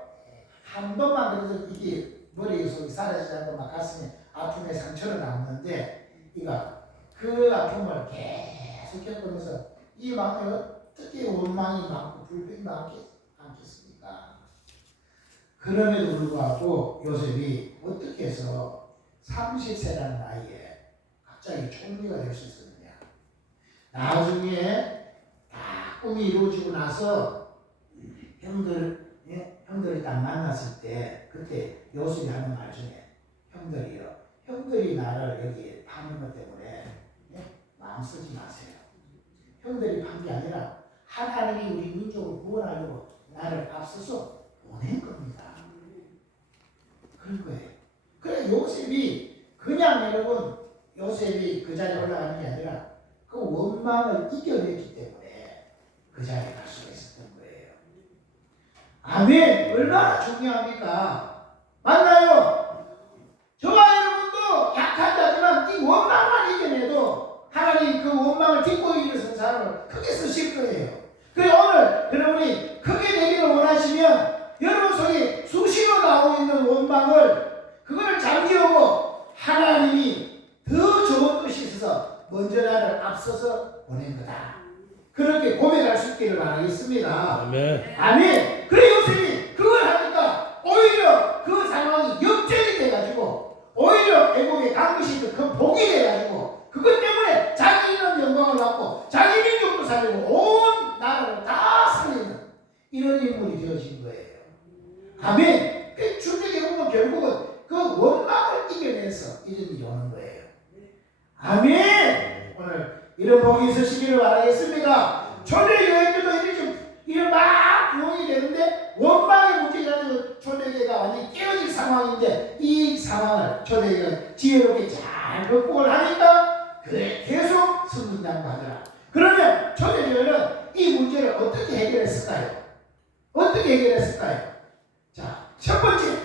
한 번만 그래도 이게 머리 속이 사라지지 않고 막 가슴에 아픔의 상처를 남는데 이가 그 아픔을 계속 겪으면서 이 마음에 어떻게 원망이 많고 불평이 많겠습니까? 그럼에도 불구하고 요셉이 어떻게 해서 30세라는 나이에 갑자기 총리가 될 수 있었느냐. 나중에 다 꿈이 이루어지고 나서 형들이 딱 만났을 때 그때 요셉이 하는 말 중에 형들이 나를 여기 파는 것 때문에 마음 쓰지 마세요. 형들이 판 게 아니라 하나님이 우리 민족을 구원하려고 나를 앞서서 보낸 겁니다. 그런 거예요. 그래 요셉이 그냥 여러분 요셉이 그 자리에 올라가는 게 아니라 그 원망을 이겨냈기 때문에 그 자리에 갈 수가 있었던 거예요. 아멘. 얼마나 중요합니까? 맞나요? 저와 여러분도 약한 자지만 이 원망만 이겨내도 하나님 그 원망을 딛고 일어선 사람을 크게 쓰실 거예요. 그래 오늘 여러분이 크게 되기를 원하시면 여러분 속에 수시로 나오고 있는 원망을 그거를 잠재우고 하나님이 더 좋은 것이 있어서 먼저 나를 앞서서 보낸 거다. 그렇게 고백할 수 있기를 바라겠습니다. 아멘. 아멘. 그래 요셉이 그걸 하니까 오히려 그 상황이 역전이 돼가지고 오히려 애국에 간 것이 큰 복이 돼가지고 그것 때문에 자기는 영광을 받고 자기 민족도 살리고 온 나라를 다 살리는 이런 인물이 되어진 거예요. 아멘. 그 주택에 보면 결국은 그 원망을 이겨내서 이런 일이 오는 거예요. 아멘. 오늘 이런 복이 있으시기를 바라겠습니다. 초대교회들도 이런 막 부흥이 되는데 원망의 문제가 가지고 초대교회가 완전히 깨어질 상황인데 이 상황을 초대교회가 지혜롭게 잘 극복을 하니까 그래 계속 성장하더라. 그러면 했을까요? 자, 첫 번째,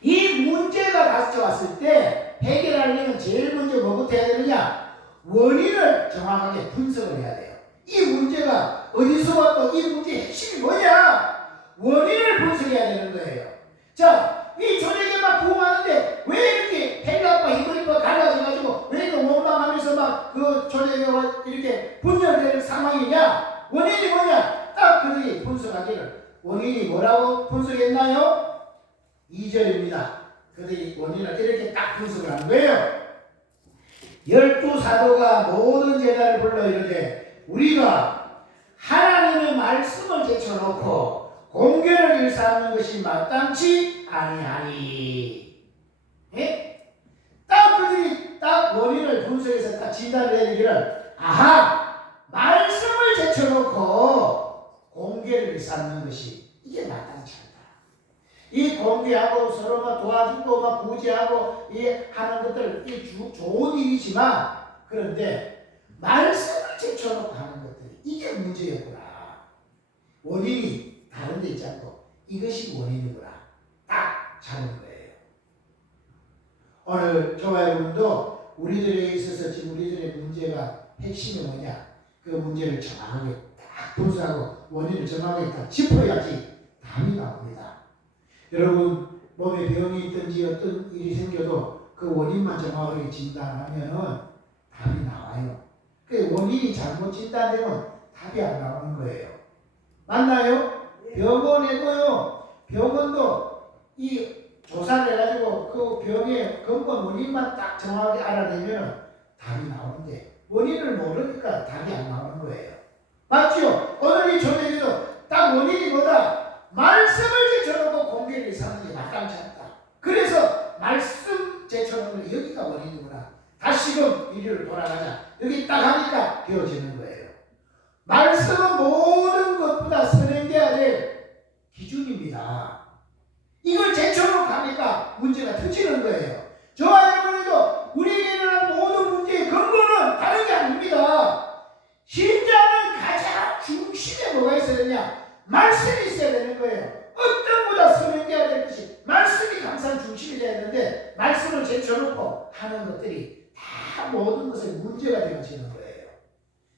이 문제가 가져왔을 때 해결하려면 제일 먼저 뭐부터 해야 되느냐? 원인을 정확하게 분석을 해야 돼요. 이 문제가 어디서 왔고 이 문제의 핵심이 뭐냐? 원인을 분석해야 되는 거예요. 자, 이 저녁에 막 부흥하는데 왜 이렇게 헬라과 히브리과 갈라져가지고 왜 이렇게 원망하면서 막 그 저녁에 이렇게 분열되는 상황이냐? 원인이 뭐냐? 딱 그들이 분석하기를 원인이 뭐라고 분석했나요? 2절입니다. 그들이 원인을 이렇게 딱 분석을 한 거예요. 12사도가 모든 제자를 불러 이르되 우리가 하나님의 말씀을 제쳐놓고 공개를 일삼는 것이 마땅치 아니하니. 예? 딱 그들이 딱 원인을 분석해서 딱 진단을 해주기를 아하! 말씀을 제쳐놓고 공개를 일삼는 것이 이게 마땅치 않다. 이 공개하고 서로 막 도와주고 막 구제하고 이 하는 것들 이 좋은 일이지만 그런데 말씀을 제쳐놓고 하는 것들이 이게 문제였구나. 원인이 다른 데 있지 않고 이것이 원인이구나. 딱 잡은 거예요. 오늘 저와 여러분도 우리들에 있어서 지금 우리들의 문제가 핵심이 뭐냐? 그 문제를 정확하게 딱 분석하고 원인을 정확하게 딱 짚어야지 답이 나옵니다. 여러분 몸에 병이 있든지 어떤 일이 생겨도 그 원인만 정확하게 진단하면은 답이 나와요. 그 원인이 잘못 진단되면 답이 안 나오는 거예요. 맞나요? 병원에도요. 병원도 이 조사를 해가지고 그 병의 근본 원인만 딱 정확하게 알아내면 답이 나오는데 원인을 모르니까 답이 안 나오는 거예요. 맞죠? 오늘 이 조례에도 딱 원인이 뭐다? 말씀을 제쳐놓고 공개를 일삼는 게 마땅치 않다. 그래서 말씀 제쳐놓는 여기가 원인이구나. 다시금 이리로 돌아가자. 여기 딱 하니까 되어지는 거예요. 말씀은 모든 것보다 선행돼야 될 기준입니다. 이걸 제쳐놓고 하니까 문제가 터지는 거예요. 저와 여러분도 우리에게 일어난 모든 문제의 근본은 다른 게 아닙니다. 신자는 가장 중심에 뭐가 있어야 되냐? 말씀이 있어야 되는 거예요. 어떤 보다 선행돼야 될 것이 말씀이 항상 중심이 돼야 되는데 말씀을 제쳐놓고 하는 것들이 다 모든 것의 문제가 되어지는 거예요.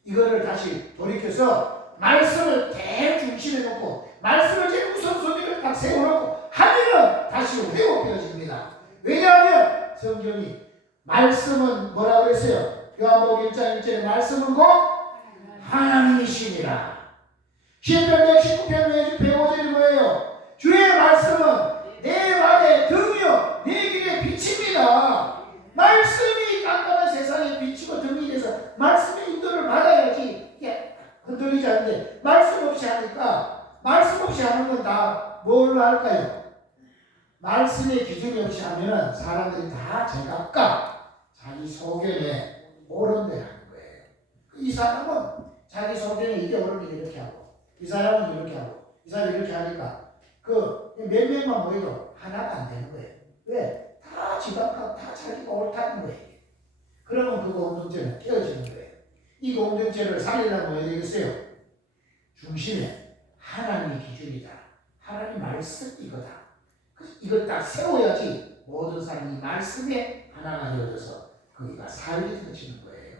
이거를 다시 돌이켜서 말씀을 대중심에 놓고 말씀을 제일 우선순위를 딱 세워놓고 하면은 다시 회복되어집니다. 왜냐하면 성경이 말씀은 뭐라고 그랬어요? 요한복음 1장 1절에 말씀은 곧 하나님이시니라. 시편 119편 105절이 뭐예요? 주의 말씀은 내 발의 등이요 내 길의 빛입니다. 말씀이 깜깜한 세상에 비치고 등이 돼서 말씀의 인도를 받아야지 이게 흔들리지 않는데 말씀 없이 하니까 말씀 없이 하는 건 다 뭘로 할까요? 말씀의 기준이 없이 하면 사람들이 다 제각각 자기 소견에 옳은 대로 하는 거예요. 이 사람은 자기 소견에 이게 옳은 게 이렇게 하고 이 사람은 이렇게 하고 이 사람이 이렇게 하니까 그 몇 명만 모여도 하나가 안 되는 거예요. 왜? 다 지각각 다 자기가 옳다는 거예요. 그러면 그 공동체는 깨어지는 거예요. 이 공동체를 살리려면 뭐 해야 되겠어요? 중심에 하나님의 기준이다. 하나님 말씀 이거다. 이걸 딱 세워야지 모든 사람이 말씀에 하나가 되어져서 거기가 삶이 터지는 거예요.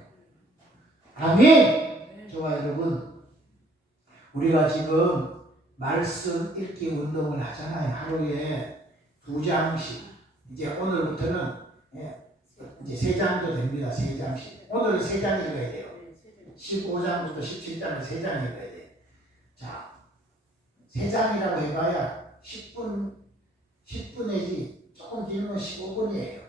아멘. 저와 여러분, 우리가 지금 말씀 읽기 운동을 하잖아요. 하루에 2장씩. 이제 오늘부터는 이제 3장도 됩니다. 3장씩. 오늘은 3장 읽어야 돼요. 15장부터 17장을 3장 읽어야 돼요. 자, 3장이라고 해봐야 10분 내지 조금 길면 15분이에요.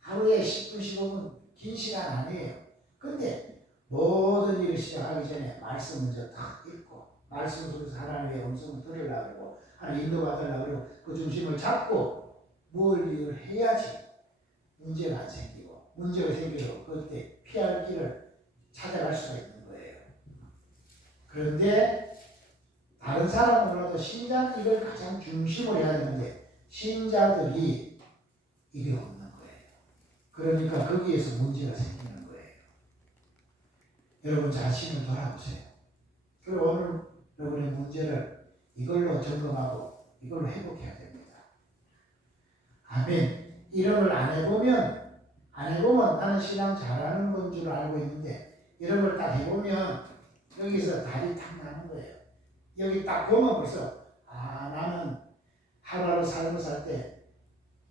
하루에 10분, 15분 긴 시간 아니에요. 근데 모든 일을 시작하기 전에 말씀 먼저 딱 읽고 말씀 속에서 하나님의 음성을 들으려고 하나님 인도받으려고 그 중심을 잡고 뭘 일을 해야지 문제가 안 생기고 문제가 생기고 그때 피할 길을 찾아갈 수가 있는 거예요. 그런데 다른 사람은 몰라도 신자는 이걸 가장 중심으로 해야 되는데 신자들이 이게 없는 거예요. 그러니까 거기에서 문제가 생기는 거예요. 여러분 자신을 돌아보세요. 그리고 오늘 여러분의 문제를 이걸로 점검하고 이걸로 회복해야 됩니다. 아멘. 이런 걸 안 해보면 나는 신앙 잘하는 건 줄 알고 있는데 이런 걸 딱 해보면 여기서 답이 탁 나는 거예요. 여기 딱 보면 벌써 나는 하루하루 삶을 살 때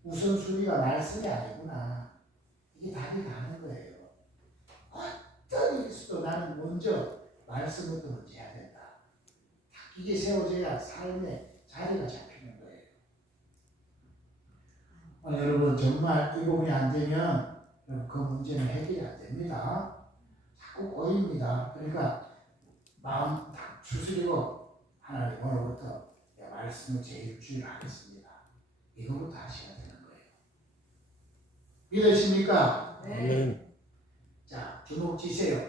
우선순위가 말씀이 아니구나. 이게 답이 나는 거예요. 어떤 일수도 나는 먼저 말씀부터 먼저 해야 된다. 이게 세워져야 삶의 자리가 잡히는 거예요. 여러분 정말 이 부분이 안 되면 그 문제는 해결이 안 됩니다. 자꾸 꼬입니다. 그러니까 마음 딱 추스리고 하나님 오늘부터 내 말씀을 제일주의로 하겠습니다. 이거부터 하셔야 되는 거예요. 믿으십니까? 아멘. 자, 주목 지세요.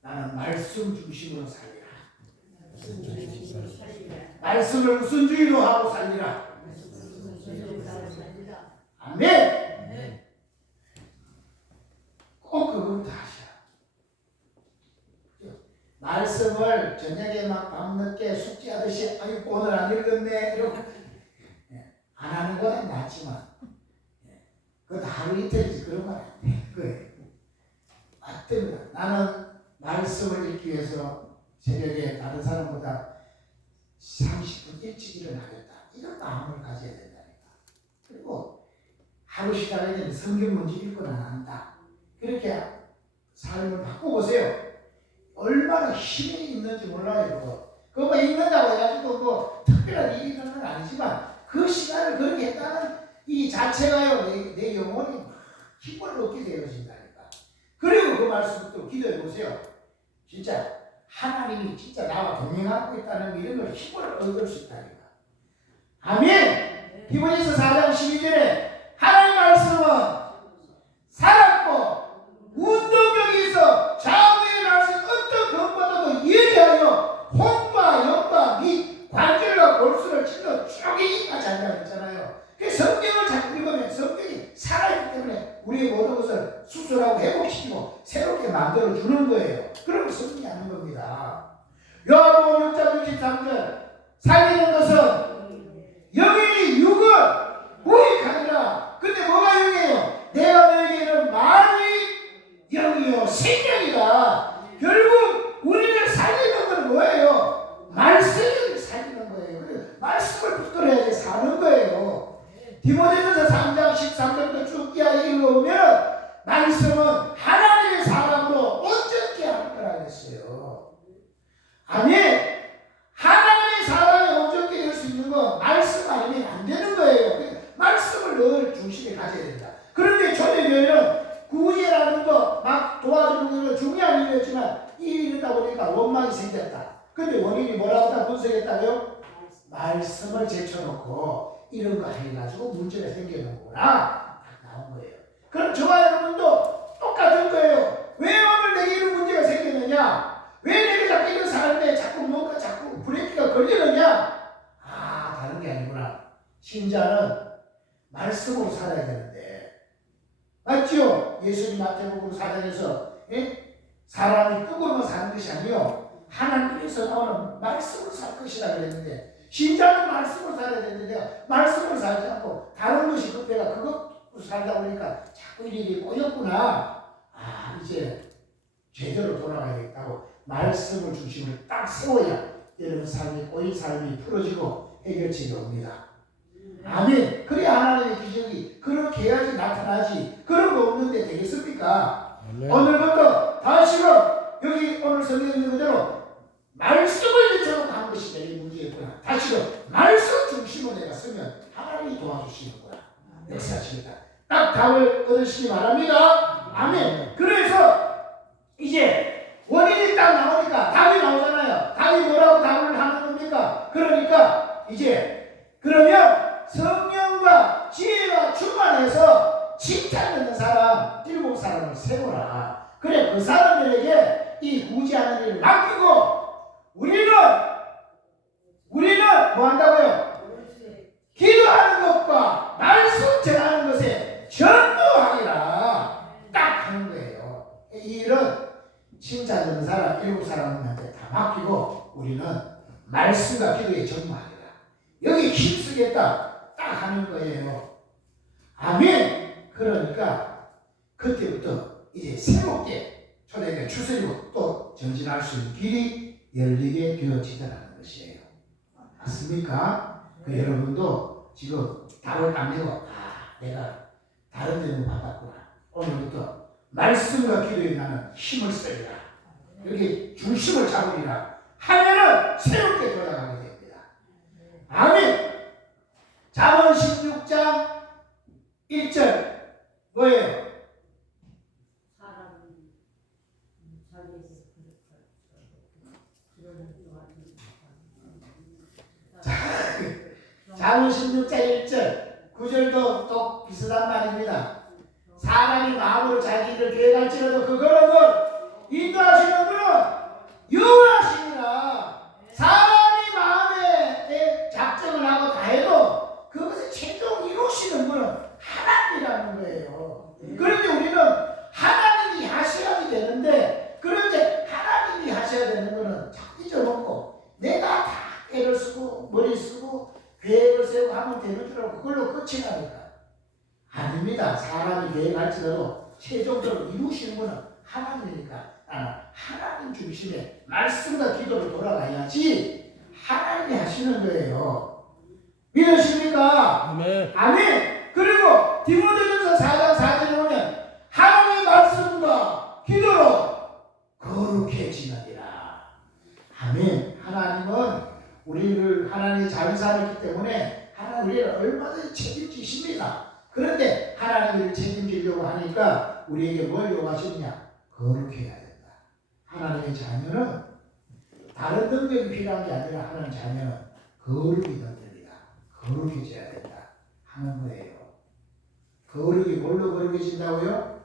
나는 말씀 중심으로 살리라. 말씀을 우선주의로 하고 살리라. 아멘. 꼭 그걸 다 하셔. 말씀을 저녁에 막 밤늦게 숙제하듯이 아이고 오늘 안 읽었네 이러고 안 하는 건 낫지만 그것도 하루 이틀이지 그런 건 안 돼. 그거예요. 맞습니다. 나는 말씀을 읽기 위해서 새벽에 다른 사람보다 30분 일찍 일어나겠다. 이런 마음을 가져야 된다니까. 그리고 하루 시작할 때는 성경 먼저 읽고 나간다. 그렇게 삶을 바꿔보세요. 얼마나 힘이 있는지 몰라요. 그거 뭐 읽는다고 해가지고 뭐 특별한 일이 있는 건 아니지만 그 시간을 그렇게 했다는 이 자체가요 내 영혼이 힘을 얻게 되어진다니까. 그리고 그 말씀부터 기도해 보세요. 진짜 하나님이 진짜 나와 동행하고 있다는 이런 걸 힘을 얻을 수 있다니까. 아멘. 히브리서 4장 12절에 하나님 말씀은 살았고 운동력이 있어 좌우의 말씀 어떤 것보다도 예리하여 혼과 영과 및 관절과 골수를 찔러 쪼개기가 잔다 했잖아요. 그 성경을 자꾸 읽으면 성경이 살아있기 때문에 우리의 모든 것을 수술하고 회복시키고 새롭게 만들어주는 거예요. 그럼 성경이 아닌 겁니다. 요한복음 6장 63절 살리는 것은 영이 육을 무익하니라. 근데 뭐가 영이에요? 내가 너에게 이런 말이 영이요 생명이다. 결국 우리를 살리는 건 뭐예요? 말씀을 살리는 거예요. 말씀을 붙들어야지 사는 거예요. 디모데전서 3장 13절부터 쭉 읽어보면 말씀은 하나님의 사람으로 온전케 하는 거라 그랬어요. 아니 하나님의 사람이 온전케 될 수 있는 건 말씀 아니면 안 되는 거예요. 말씀을 늘 중심에 가져야 된다. 그런데 초대교회는 구제라는 거 막 도와주는 건 중요한 일이었지만 이러다 보니까 원망이 생겼다. 근데 원인이 뭐라고 다 분석했다고요? 말씀을 제쳐놓고 이런 거 해가지고 문제가 생기는 거구나 나온 거예요. 그럼 저와 여러분도 똑같은 거예요. 왜 오늘 내게 이런 문제가 생겼느냐? 왜 내가 자꾸 이런 삶에 자꾸 뭔가 자꾸 브레이크가 걸리느냐? 다른 게 아니구나. 신자는 말씀으로 살아야 되는데 맞죠? 예수님 마태복음 4장에서 사람이 떡으로만 사는 것이 아니요 하나님께서 나오는 말씀으로 살 것이라 그랬는데 신자는 말씀으로 살아야 되는데 말씀을 살지 않고 다른 것이 급해가 그것으로 살다 보니까 자꾸 일이 꼬였구나. 이제 제대로 돌아가야겠다고 말씀을 중심으로 딱 세워야 여러분 삶이 꼬인 삶이 풀어지고 해결책이 옵니다. 아멘. 그래야 하나님의 기적이 그렇게 해야지 나타나지. 그런 거 없는데 되겠습니까? 아멘. 오늘부터 다시금 여기 오늘 성경에 있는 그대로 말씀을 제쳐놓고 한 것이 내 문제였구나. 다시금 말씀 중심으로 내가 쓰면 하나님이 도와주시는구나. 역사하시겠다. 딱 답을 얻으시기 바랍니다. 아멘. 그래서 이제 원인이 딱 나오니까 답이 나오잖아요. 답이 뭐라고 답을 하는 겁니까? 그러니까 이제 그러면 성령과 지혜가 충만해서 칭찬 듣는 사람 7사람을 세워라. 그래 그 사람들에게 이 구제하는 일을 맡기고 우리는 뭐 한다고요? 기도하는 것과 말씀 전하는 것에 전무하리라 딱 하는 거예요. 이 일은 칭찬 듣는 사람 7사람한테 다 맡기고 우리는 말씀과 기도에 전무하리라. 여기 힘쓰겠다 딱 하는 거예요. 아멘. 그러니까 그때부터 이제 새롭게 초대교회 추스리고 또 전진할 수 있는 길이 열리게 되어지더라는 것이에요. 맞습니까? 그 여러분도 지금 답을 딱 내고 내가 다른 데는 받았구나. 오늘부터 말씀과 기도에 나는 힘을 쓰리라. 이렇게 중심을 잡으리라 하면은 새롭게 돌아가게 됩니다. 아멘. 잠언 16장 1절 뭐예요? 잠언 16장 1절 9절도 또 비슷한 말입니다. 사람이 마음으로 자기를 계획할지라도 그거는 인도하시는 분은 여호와시니라. 사람이 마음에 작정을 하고 다 해도 그것을 최종 이루시는 분은 하나님이라는 거예요. 그런데 우리는 하나님이 하셔야 되는데, 그런데 하나님이 하셔야 되는 거는 자꾸 잊어먹고 내가 다 애를 쓰고 머리 쓰고 계획을 세우고 하면 되는 줄 알고 그걸로 끝이 나니까. 아닙니다. 사람이 계획할지라도 최종적으로 이루시는 분은 하나님이니까 나는 하나님 중심의 말씀과 기도를 돌아가야지 하나님이 하시는 거예요. 믿으십니까? 아멘. 아멘. 그리고 디모데전서 4장 4절에 보면 하나님의 말씀과 기도로 거룩해지느니라. 아멘. 하나님은 우리를 하나님의 자비사였기 때문에 하나님 우리를 얼마든지 책임지십니다. 그런데 하나님을 책임지려고 하니까 우리에게 뭘 요구하시느냐? 거룩해야 된다. 하나님의 자녀는 다른 능력이 필요한 게 아니라 하나님의 자녀는 거룩이 능력이다. 거룩해져야 된다 하는 거예요. 거룩이 뭘로 거룩해진다고요?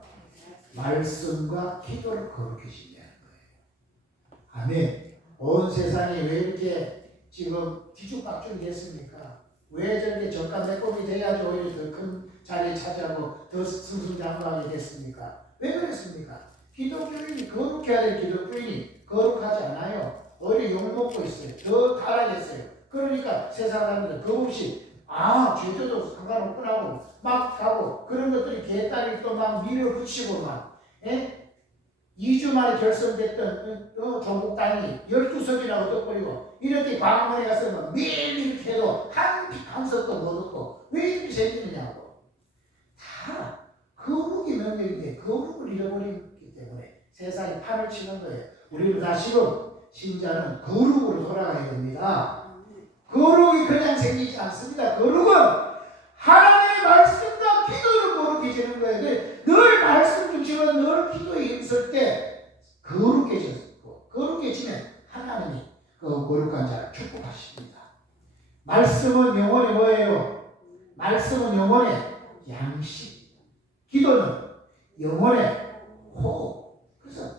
말씀과 기도로 거룩해진다는 거예요. 아멘. 온 세상이 왜 이렇게 지금 뒤죽박죽이 됐습니까? 왜 저렇게 저가 매꼼이 돼야지 오히려 더 큰 자리에 차지하고 더 승승장구하게 됐습니까? 왜 그랬습니까? 기독교인이 거룩해야 될 기독교인이 거룩하지 않아요. 오히려 욕먹고 있어요. 더 타락했어요. 그러니까 세상 사람들은 겁없이 죄도 상관없구나 하고 막 가고 그런 것들이 개딸이 또 막 밀어붙이고 막 2주 만에 결성됐던 조국 땅이 12석이라고 떠버리고 이렇게 광화문에 가서 막 매일 이렇게 해도 한 석도 못 얻고 왜 이렇게 생기느냐고. 다 거룩이 능력인데 거룩을 잃어버렸기 때문에 세상에 판을 치는 거예요. 우리는 다시금 신자는 거룩으로 돌아가야 됩니다. 거룩이 그냥 생기지 않습니다. 거룩은 하나님의 말씀과 기도로 거룩해지는 거예요. 늘 말씀 중심으로 늘 기도에 있을 때 거룩해졌고, 거룩해지면 하나님이 그 거룩한 자를 축복하십니다. 말씀은 영혼의 뭐예요? 말씀은 영혼의 양식, 기도는 영혼의 호흡. 그래서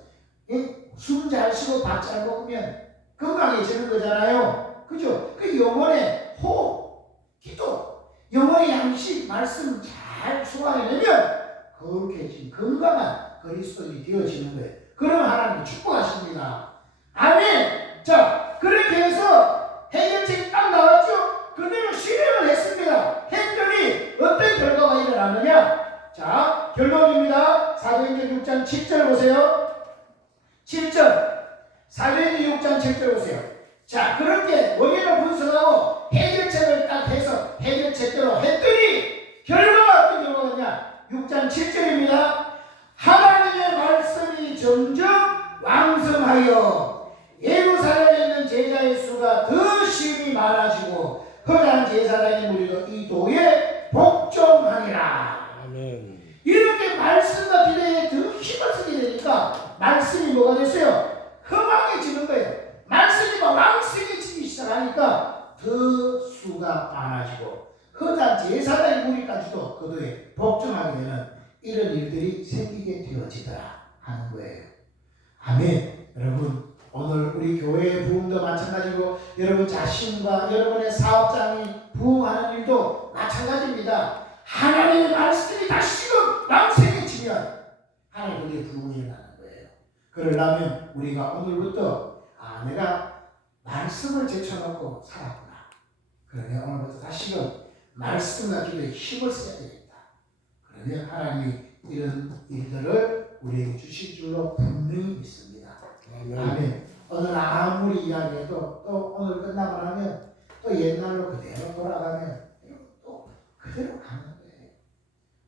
숨 잘 쉬고 밥 잘 먹으면 건강해지는 거잖아요. 그죠? 그 영혼의 호흡, 기도, 영혼의 양식, 말씀 잘 소화해내면 거룩해진 건강한 그리스도인이 되어지는 거예요. 그러면 하나님이 축복하십니다. 아멘. 자, 그렇게 해서 해결책이 딱 나왔죠. 그대로 실행을 했습니다. 했더니 어떤 결과가 일어나느냐? 자, 결론입니다. 사도행전 6장 7절 보세요. 7절. 사도행전 6장 7절 보세요. 자, 그렇게 원인을 분석하고 해결책을 딱 해서 해결책대로 했더니 결과가 어떤 결과냐? 6장 7절입니다. 하나님의 말씀이 점점 왕성하여 예루살렘에 있는 제자의 수가 더 심히 많아지고 허다한 제사장의 무리도 이 도에 복종하니라. 아멘. 이렇게 말씀과 기도에 더 힘을 쓰게 되니까 말씀이 뭐가 됐어요? 허망해지는 거예요. 말씀이 막 왕성해지기 시작하니까 더 수가 많아지고 허다한 제사장의 무리까지도 그 도에 복종하게 되는 이런 일들이 생기게 되어지더라 하는 거예요. 아멘. 여러분, 오늘 우리 교회의 부흥도 마찬가지고 여러분 자신과 여러분의 사업장이 부흥하는 일도 마찬가지입니다. 하나님의 말씀이 다시금 왕성해지면 하나님 우리의 부흥이 일어나는 거예요. 그러려면 우리가 오늘부터 내가 말씀을 제쳐놓고 살았구나. 그러면 오늘부터 다시금 말씀과 기도에 힘을 써야 되겠다. 그러면 하나님이 이런 일들을 우리에게 주실 줄로 분명히 믿습니다. 아멘. 오늘 아무리 이야기해도 또 오늘 끝나고 나면 또 옛날로 그대로 돌아가면 또 그대로 가는 거예요.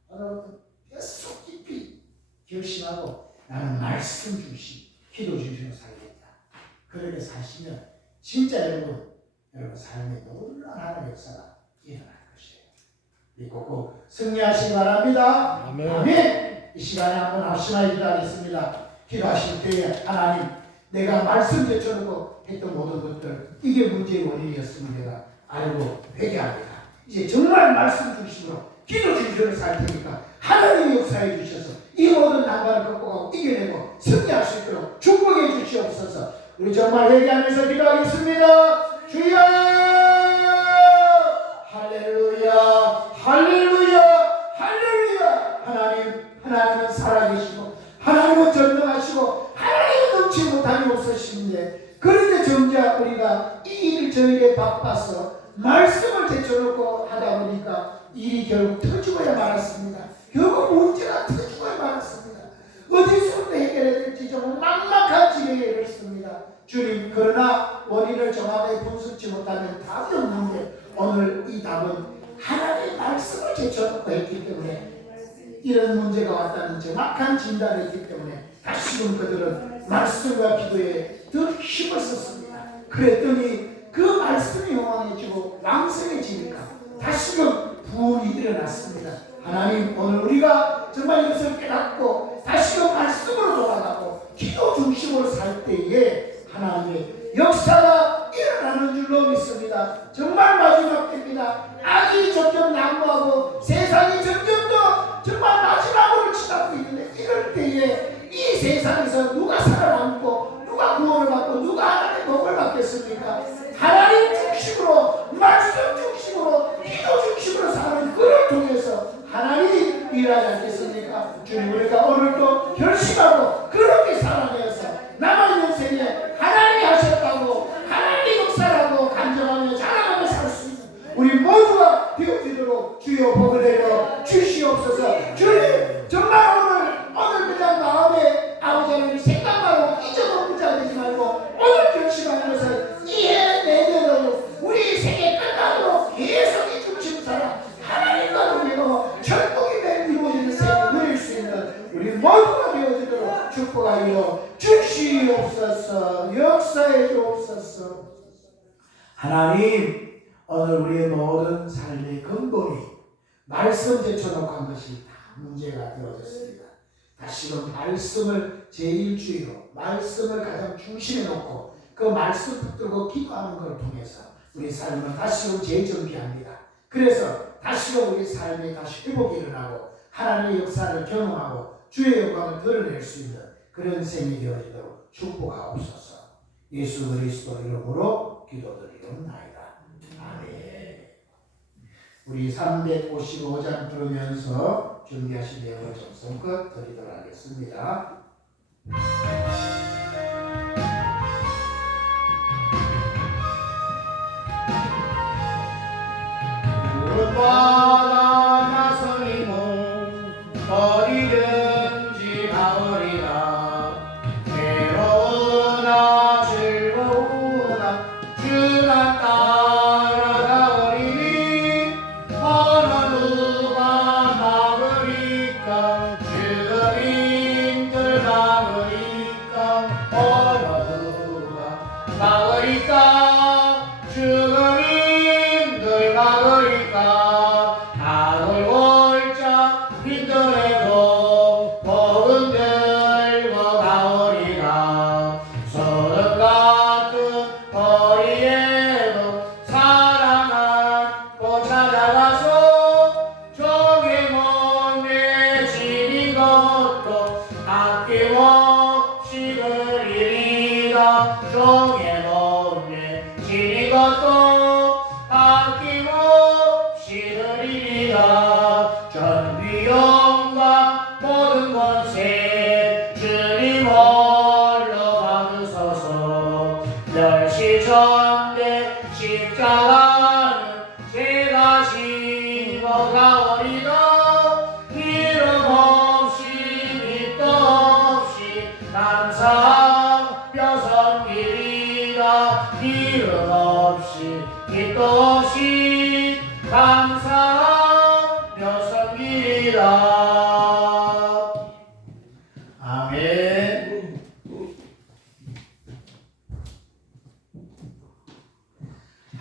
오늘부터 뼛속 깊이 결심하고 나는 말씀 중심, 기도 중심으로 살겠다. 그렇게 사시면 진짜 여러분 삶에 놀라운 하나님의 역사가 일어날 것이에요. 믿고 꼭 승리하시기 바랍니다. 아멘. 아멘. 이 시간에 한번 합심하여 기도하겠습니다. 기도하실 때에 하나님 내가 말씀 제쳐놓고 했던 모든 것들 이게 문제의 원인이었음을 내가 알고 회개합니다. 이제 정말 말씀 중심으로 기도 중심으로 살 테니까 하나님이 역사해 주셔서 이 모든 난관을 극복하고 이겨내고 승리할 수 있도록 축복해 주시옵소서. 우리 정말 회개하면서 기도하겠습니다. 주여 할렐루야 할렐루야 할렐루야. 하나님은 살아계시고 하나님은 전능하시고 하나님은 넘치 못함이 없으신데 그런데 정작 우리가 이 일을 저에게 바빠서 말씀을 제쳐놓고 하다 보니까 일이 결국 터지고야 말았습니다. 결국 문제가 터지고야 말았습니다. 어디서부터 해결해야 될지 정말 막막한 지경에 이르렀습니다. 주님, 그러나 원인을 정확하게 분석지 못하면 답이 없는데 오늘 이 답은 하나님의 말씀을 제쳐놓고 했기 때문에 이런 문제가 왔다는 정확한 진단을 했기 때문에 다시금 그들은 말씀과 기도에 더 힘을 썼습니다. 그랬더니 그 말씀이 영원해지고 왕성해지니까 다시금 부흥이 일어났습니다. 하나님, 오늘 우리가 정말 이것을 깨닫고 다시금 말씀으로 돌아가고 기도 중심으로 살 때에 하나님의 역사가 일어나는 줄로 믿습니다. 정말 마지막 때입니다. 악이 점점 난무하고 세상이 점점 더 정말 마지막으로 치닫고 있는데 이럴 때에 이 세상에서 누가 살아남고 누가 구원을 받고 누가 하나님의 복을 받겠습니까? 하나님 중심으로 말씀 중심으로 기도 중심으로 사는 그를 통해서 하나님이 일하지 않겠습니까? 주님, 우리가 오늘도 결심하고 그렇게 살아내어서 남은 인생에 하나님이 하셨다고 하나님이 역사라고 간증하며 자랑하며 살 수 있는 우리 모두가 되어지도록 주여 복을 내려 주시옵소서. 주님, 정말 오늘 그냥 마음에 아버지 하나님 생각만 하고 잊어먹는 자 되지 말고 오늘 결심하는 것은 이해 내내로 우리 생애 끝나도록 계속 이 중심 살아 하나님과 동행하고 천국이 매일 이루어지는 생을 누릴 수 있는 우리 모두가 되어지도록 축복하여 주시옵소서. 역사해 주옵소서. 하나님, 오늘 우리의 모든 삶의 근본이 말씀 제쳐놓고 한 것이 다 문제가 되어졌습니다. 다시금 말씀을 제일주의로 말씀을 가장 중심에 놓고 그 말씀 붙들고 기도하는 것을 통해서 우리 삶을 다시금 재정비합니다. 그래서 다시금 우리 삶에 다시 회복이 일어나고 하나님의 역사를 경험하고 주의 영광을 드러낼 수 있는 그런 생이 되어지도록 축복하옵소서. 예수 그리스도 이름으로 기도드리옵나이다. 아멘. 우리 355장 부르면서 준비하신 내용을 정성껏 드리도록 하겠습니다. 무릇보다 나서리는 어디든지 가오리라. 괴로우나 즐거우나 주나 따라가오리니 어느 누가 막으리까. 주인들 막으리까. 살아가는 제가 식어가오리다. 이름 없이 밑도 없이 감사 뼈섬기리다. 이름 없이 밑도 없이 감사 뼈섬기리다. 아멘.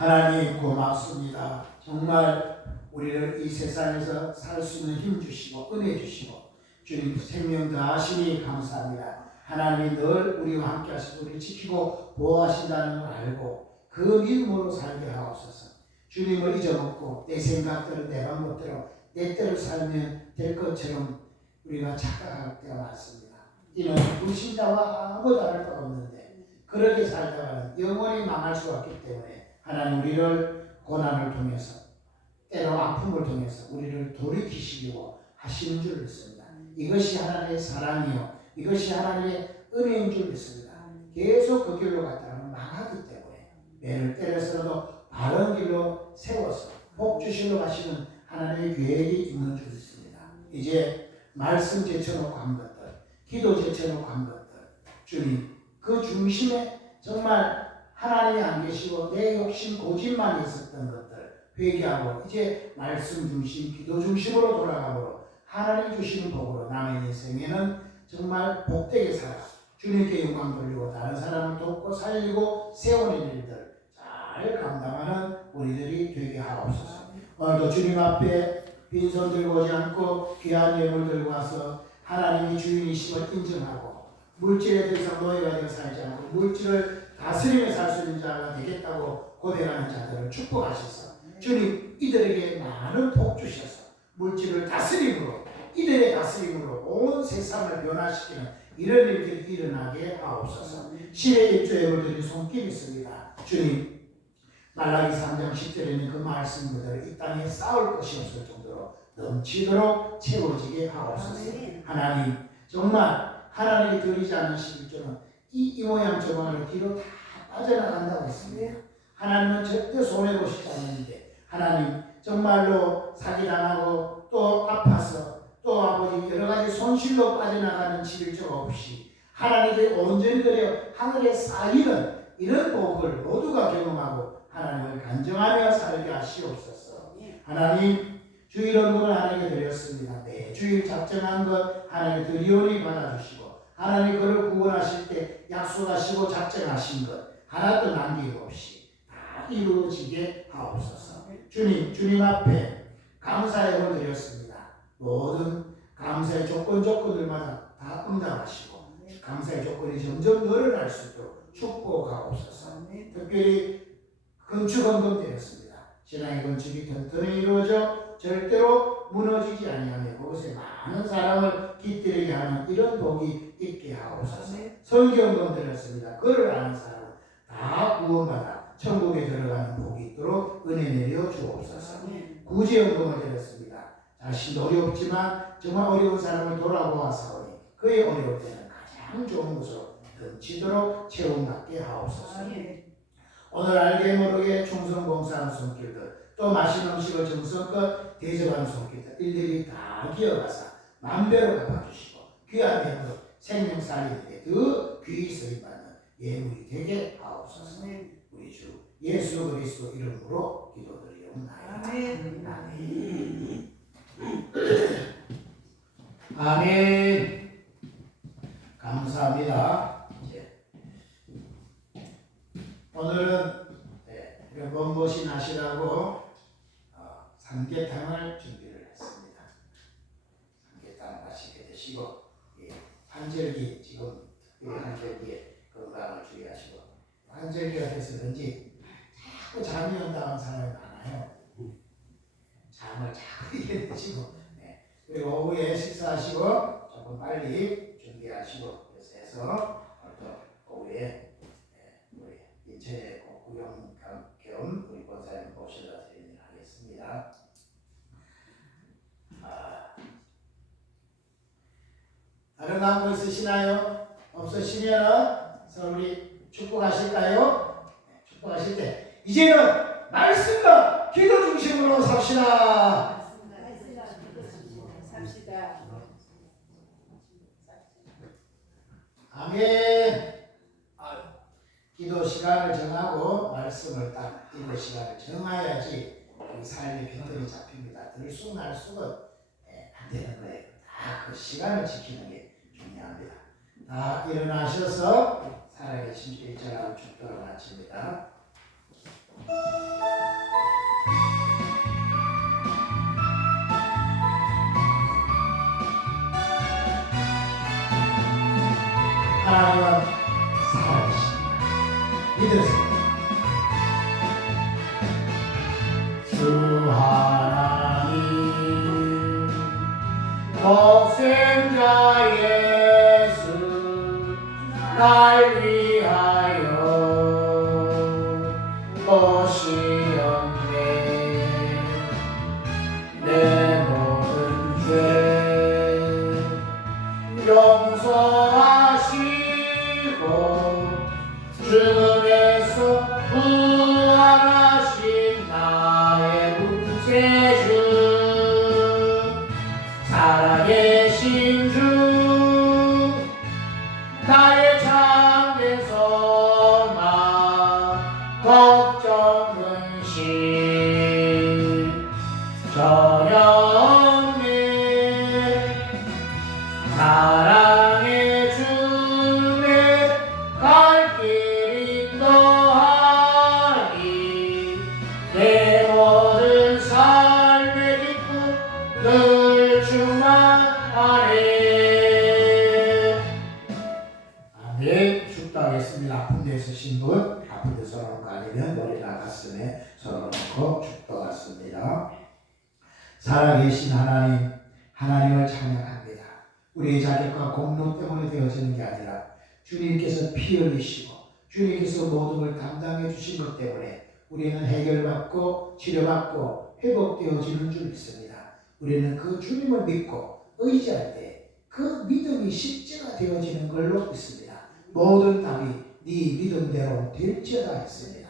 하나님 고맙습니다. 정말 우리를 이 세상에서 살 수 있는 힘 주시고 은혜 주시고 주님 생명 다하시니 감사합니다. 하나님이 늘 우리와 함께 하시고 우리를 지키고 보호하신다는 걸 알고 그 믿음으로 살게 하옵소서. 주님을 잊어먹고 내 생각대로 내 방법대로 내 때로 살면 될 것처럼 우리가 착각할 때가 많습니다. 이는 불신자와 아무 다를 바 없는데 그렇게 살다가는 영원히 망할 수 없기 때문에 하나님 우리를 고난을 통해서 때로 아픔을 통해서 우리를 돌이키시려고 하시는 줄 믿습니다. 이것이 하나님의 사랑이요 이것이 하나님의 은혜인 줄 믿습니다. 계속 그 길로 갔다가는 망하기 때문에 매를 때려서라도 바른 길로 세워서 복 주시러 가시는 하나님의 계획이 있는 줄 믿습니다. 이제 말씀 제쳐놓고 한 것들, 기도 제쳐놓고 한 것들, 주님 그 중심에 정말 하나님이 안 계시고 내 욕심 고집만 있었던 것들 회개하고 이제 말씀 중심, 기도 중심으로 돌아가므로 하나님 주시는 복으로 남의 인생에는 정말 복되게 살아 주님께 영광 돌리고 다른 사람을 돕고 살리고 세우는 일들 잘 감당하는 우리들이 되게 하옵소서. 오늘도 주님 앞에 빈손 들고 오지 않고 귀한 예물 들고 와서 하나님이 주인이심을 인정하고 물질에 대해서 노예가 되어 살지 않고 물질을 다스리며 살 수 있는 자가 되겠다고 고백하는 자들을 축복하셔서 주님 이들에게 많은 복 주셔서 물질을 다스림으로 이들의 다스림으로 온 세상을 변화시키는 이런 일들이 일어나게 하옵소서. 10의 1조 예물들이 손길이 있습니다. 주님 말라기 3장 10절에 있는 그 말씀 그대로 이 땅에 쌓을 것이 없을 정도로 넘치도록 채워지게 하옵소서. 하나님 정말 하나님이 드리지 않는 11조는 이 모양 저 모양으로 뒤로 다 빠져나간다고 했습니다. 하나님은 절대 손해보시지 않는데 하나님 정말로 사기당하고 또 아파서 또 아버지 여러가지 손실로 빠져나가는 11조가 없이 하나님의 온전히 들여 하늘에 쌓이는 이런 복을 모두가 경험하고 하나님을 간정하며 살게 하시옵소서. 하나님 주일 헌금을 하나님께 드렸습니다. 네, 주일 작정한 것 하나님께 드리오니 받아주시고 하나님 그를 구원하실 때 약속하시고 작정하신 것 하나도 남기고 없이 다 이루어지게 하옵소서. 주님 앞에 감사의 을 드렸습니다. 모든 감사의 조건들마다 다 응답하시고 감사의 조건이 점점 늘어날 수 있도록 축복하옵소서. 특별히 건축 헌금 드렸습니다. 신앙의 건축이 튼튼히 이루어져 절대로 무너지지 아니하며 그것에 많은 사람을 깃들이게 하는 이런 복이 있게 하옵소서. 성경헌금 드렸습니다. 그를 아는 사람은 다 구원받아 천국에 들어가는 복이 있도록 은혜 내려 주옵소서. 구제헌금을 드렸습니다. 자신도 어렵지만 정말 어려운 사람을 돌아보아사오니 그의 어려울 때는 가장 좋은 것으로 넘치도록 채움받게 하옵소서. 오늘 알게 모르게 충성봉사하는 손길들 또 맛있는 음식을 정성껏 대접하는 손길들 일들이 다 기어가서 만배로 갚아주시고 귀한 예물 생명살리는데 더 귀히 쓰임받는 예물이 되게 하옵소서. 우리 주 예수 그리스도 이름으로 기도드리옵나이다. 아멘. 아멘. 감사합니다. 오늘은 먼 곳이 나시라고 삼계탕을 준비를 했습니다. 삼계탕 맛있게 드시고 환절기 지금 환절기에 건강을 주의하시고 환절기가 돼서 그런지 자꾸 잠이 온다는 사람이 많아요. 잠을 자꾸 이겨내시고 그리고 오후에 식사하시고 조금 빨리 준비하시고 그래서 해서 또 오후에 우리 인천에 구경 겸 우리 권사님 모셔다 드리도록 하겠습니다. 다른 광고 있으시나요? 없으시면 서로 우리 축복하실까요? 축복하실 때 이제는 말씀과 기도 중심으로 삽시다. 아멘. 기도 시간을 정하고 말씀을 딱 읽을 시간을 정해야지 이 삶의 빈틈이 잡힙니다. 들쑥날쑥은 안 되는 거예요. 다 그 시간을 지키는 게 중요합니다. 다 일어나셔서 살아계신 주 일절하고 축도를 마칩니다. 하나님은 살아계십니다. 믿으세요. 주 하나님 독생자 예수 날 위하여 오시었네. 내 모든 죄 용서하시고 죽음에서 부활하신 나의 구세주 살아계신 주 나의 참된 소망 걱정 근심 전혀 없네. 사랑의 주내 갈 길 인도하니 내 모든 삶의 기쁨 늘 충만하네. 아멘. 축도하겠습니다. 아픈 데 있으신 분, 아픈 데 서로 아니면 머리나 가슴에 서로 놓고 축도하겠습니다. 살아계신 하나님, 하나님을 찬양합니다. 우리의 자격과 공로 때문에 되어지는 게 아니라 주님께서 피 흘리시고 주님께서 모든 걸 담당해 주신 것 때문에 우리는 해결받고 치료받고 회복되어지는 줄 믿습니다. 우리는 그 주님을 믿고 의지할 때 그 믿음이 실제가 되어지는 걸로 믿습니다. 모든 답이 네 믿음대로 될지어다 했습니다.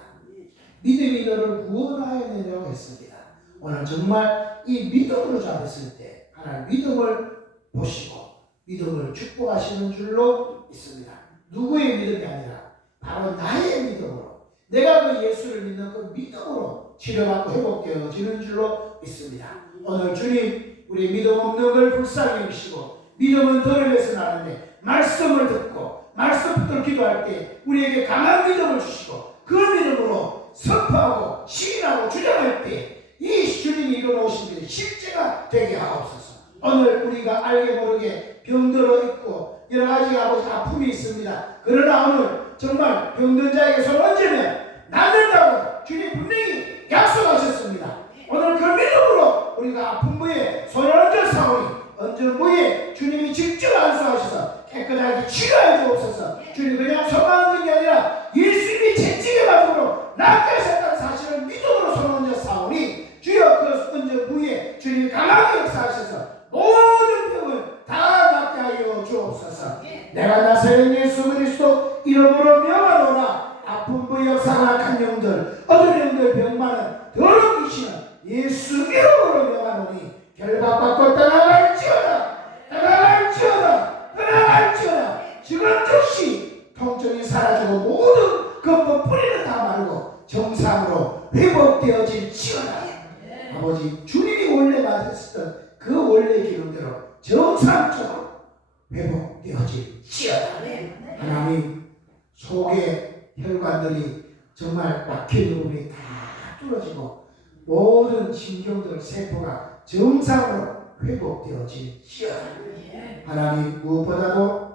믿음이 너를 구원하여내려고 했습니다. 오늘 정말 이 믿음으로 잡았을 때 하나님 믿음을 보시고 믿음을 축복하시는 줄로 믿습니다. 누구의 믿음이 아니라 바로 나의 믿음으로, 내가 그 예수를 믿는 그 믿음으로 치료받고 회복되어지는 줄로 믿습니다. 오늘 주님 우리 믿음 없는 걸 불쌍히 여기시고 믿음은 더러에서 나는데 말씀을 듣고 말씀부터 기도할 때 우리에게 강한 믿음을 주시고 그 믿음으로 선포하고 시인하고 주장할 때 이 주님이 이루어오신 일이 실제가 되게 하옵소서. 오늘 우리가 알게 모르게 병들어 있고 여러 가지 아픔이 있습니다. 그러나 오늘 정말 병든 자에게 손 얹으면 낫는다고 주님 분명히 약속하셨습니다. 오늘 그 믿음으로 우리가 아픈 부에 손을 얹어 사오니 얹은 부에 주님이 직접 안수하셔서 깨끗하게 치료해 주옵소서. 주님 그냥 손만 얹는 게 아니라 예수님이 채찍에 맞음으로 낫게 하셨다는 사실을 믿음으로 손 얹어 사오니 주여 그 얹은 부에 주님이 강하게 역사하셔서 모든 병을 다 낫게 하여 주옵소서. 내가 나사렛 예수 그리스도 이름으로 명하노라. 아픈 부 역사가 악한 영들 어두운 영들 병 많은 더러운 귀신은 예수 이름으로 명하노니 결박받고 떠나갈지어다. 떠나갈지어다. 떠나갈지어다. 지금 즉시 통증이 사라지고 모든 근본 뿌리는 다 마르고 정상으로 회복되어질지어다. 아버지 주님이 원래 맞았던 그 원래의 기름대로 정상적으로 회복되어질지어다. 하나님 속의 혈관들이 정말 막힌 부분이 다 뚫어지고 모든 신경들 세포가 정상으로 회복되어질지어다. 하나님 무엇보다도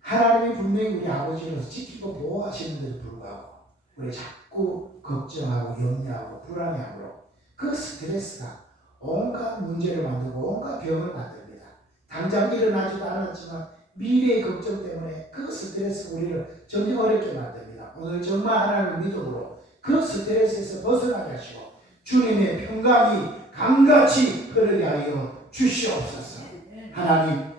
하나님이 분명히 우리 아버지로서 지키고 보호하시는데도 불구하고 우리 자꾸 걱정하고 염려하고 불안해함으로 그 스트레스가 온갖 문제를 만들고 온갖 병을 만듭니다. 당장 일어나지도 않았지만 미래의 걱정 때문에 그 스트레스가 우리를 점점 어렵게 만듭니다. 오늘 정말 하나님의 믿음으로 그 스트레스에서 벗어나게 하시고 주님의 평강이 강같이 흐르게 하여 주시옵소서. 하나님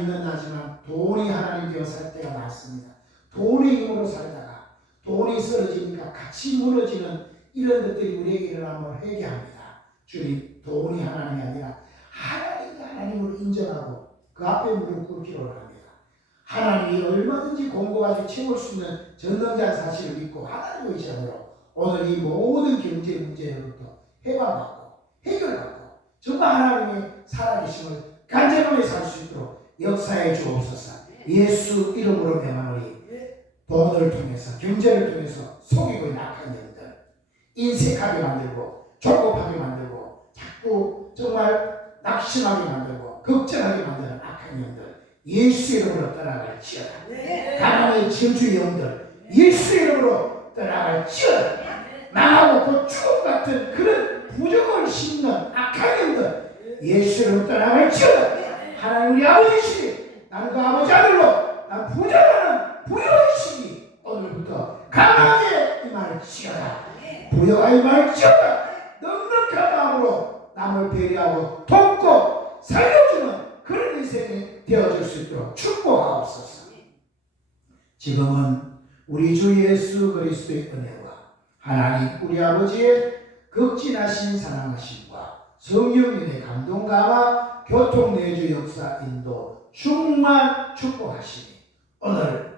믿는다지만 돈이 하나님 되어 살 때가 많습니다. 돈의 힘으로 살다가 돈이 쓰러지니까 같이 무너지는 이런 것들이 우리에게 일어나면 회개합니다. 주님, 돈이 하나님이 아니라 하나님이 하나님을 인정하고 그 앞에 무릎 꿇기로 합니다. 하나님이 얼마든지 공고하게 채울 수 있는 전능자의 사실을 믿고 하나님의 의지함으로 오늘 이 모든 경제 문제로부터 해방받고 해결받고 정말 하나님의 살아계심을 간절하게 살 수 있도록 역사해 주옵소서. 예수 이름으로 명하노니 돈을 통해서 경제를 통해서 속이고 있는 악한 영들, 인색하게 만들고 조급하게 만들고 자꾸 정말 낙심하게 만들고 걱정하게 만드는 악한 영들 예수 이름으로 떠나갈지어다. 가난의 저주 영들 예수 이름으로 떠나갈지어다. 망하고 곧 죽음 같은 그런 부정을 심는 악한 영들 예수 이름으로 떠나갈지어다. 하나님 우리 아버지시니 나는 그 아버지 아들로 난 부정하는 부여의식이 오늘부터 강하게 임할지어다. 부여가 임할지어다. 넉넉한 마음으로 남을 배려하고 돕고 살려주는 그런 인생이 되어줄 수 있도록 축복하옵소서. 지금은 우리 주 예수 그리스도의 은혜와 하나님 우리 아버지의 극진하신 사랑하심과 성령님의 감동감화 교통내주 역사 인도 충만 축복하시니 오늘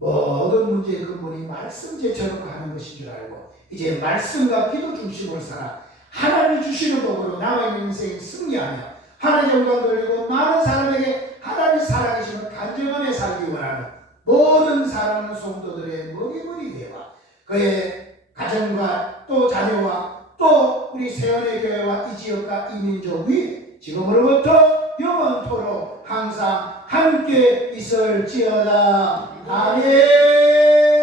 모든 문제의 근본이 말씀 제쳐놓고 하는 것인 줄 알고 이제 말씀과 기도 중심으로 살아 하나님이 주시는 복으로 남의 인생을 승리하며 하나님의 영광 돌리고 많은 사람에게 하나님이 살아계심을 간증하며 살기 원하는 모든 사랑하는 성도들의 머리머리 대와 그의 가정과 또 자녀와 또 우리 세연의 교회와 이 지역과 이 민족 위에 지금으로부터 영원토록 항상 함께 있을지어다. 아멘.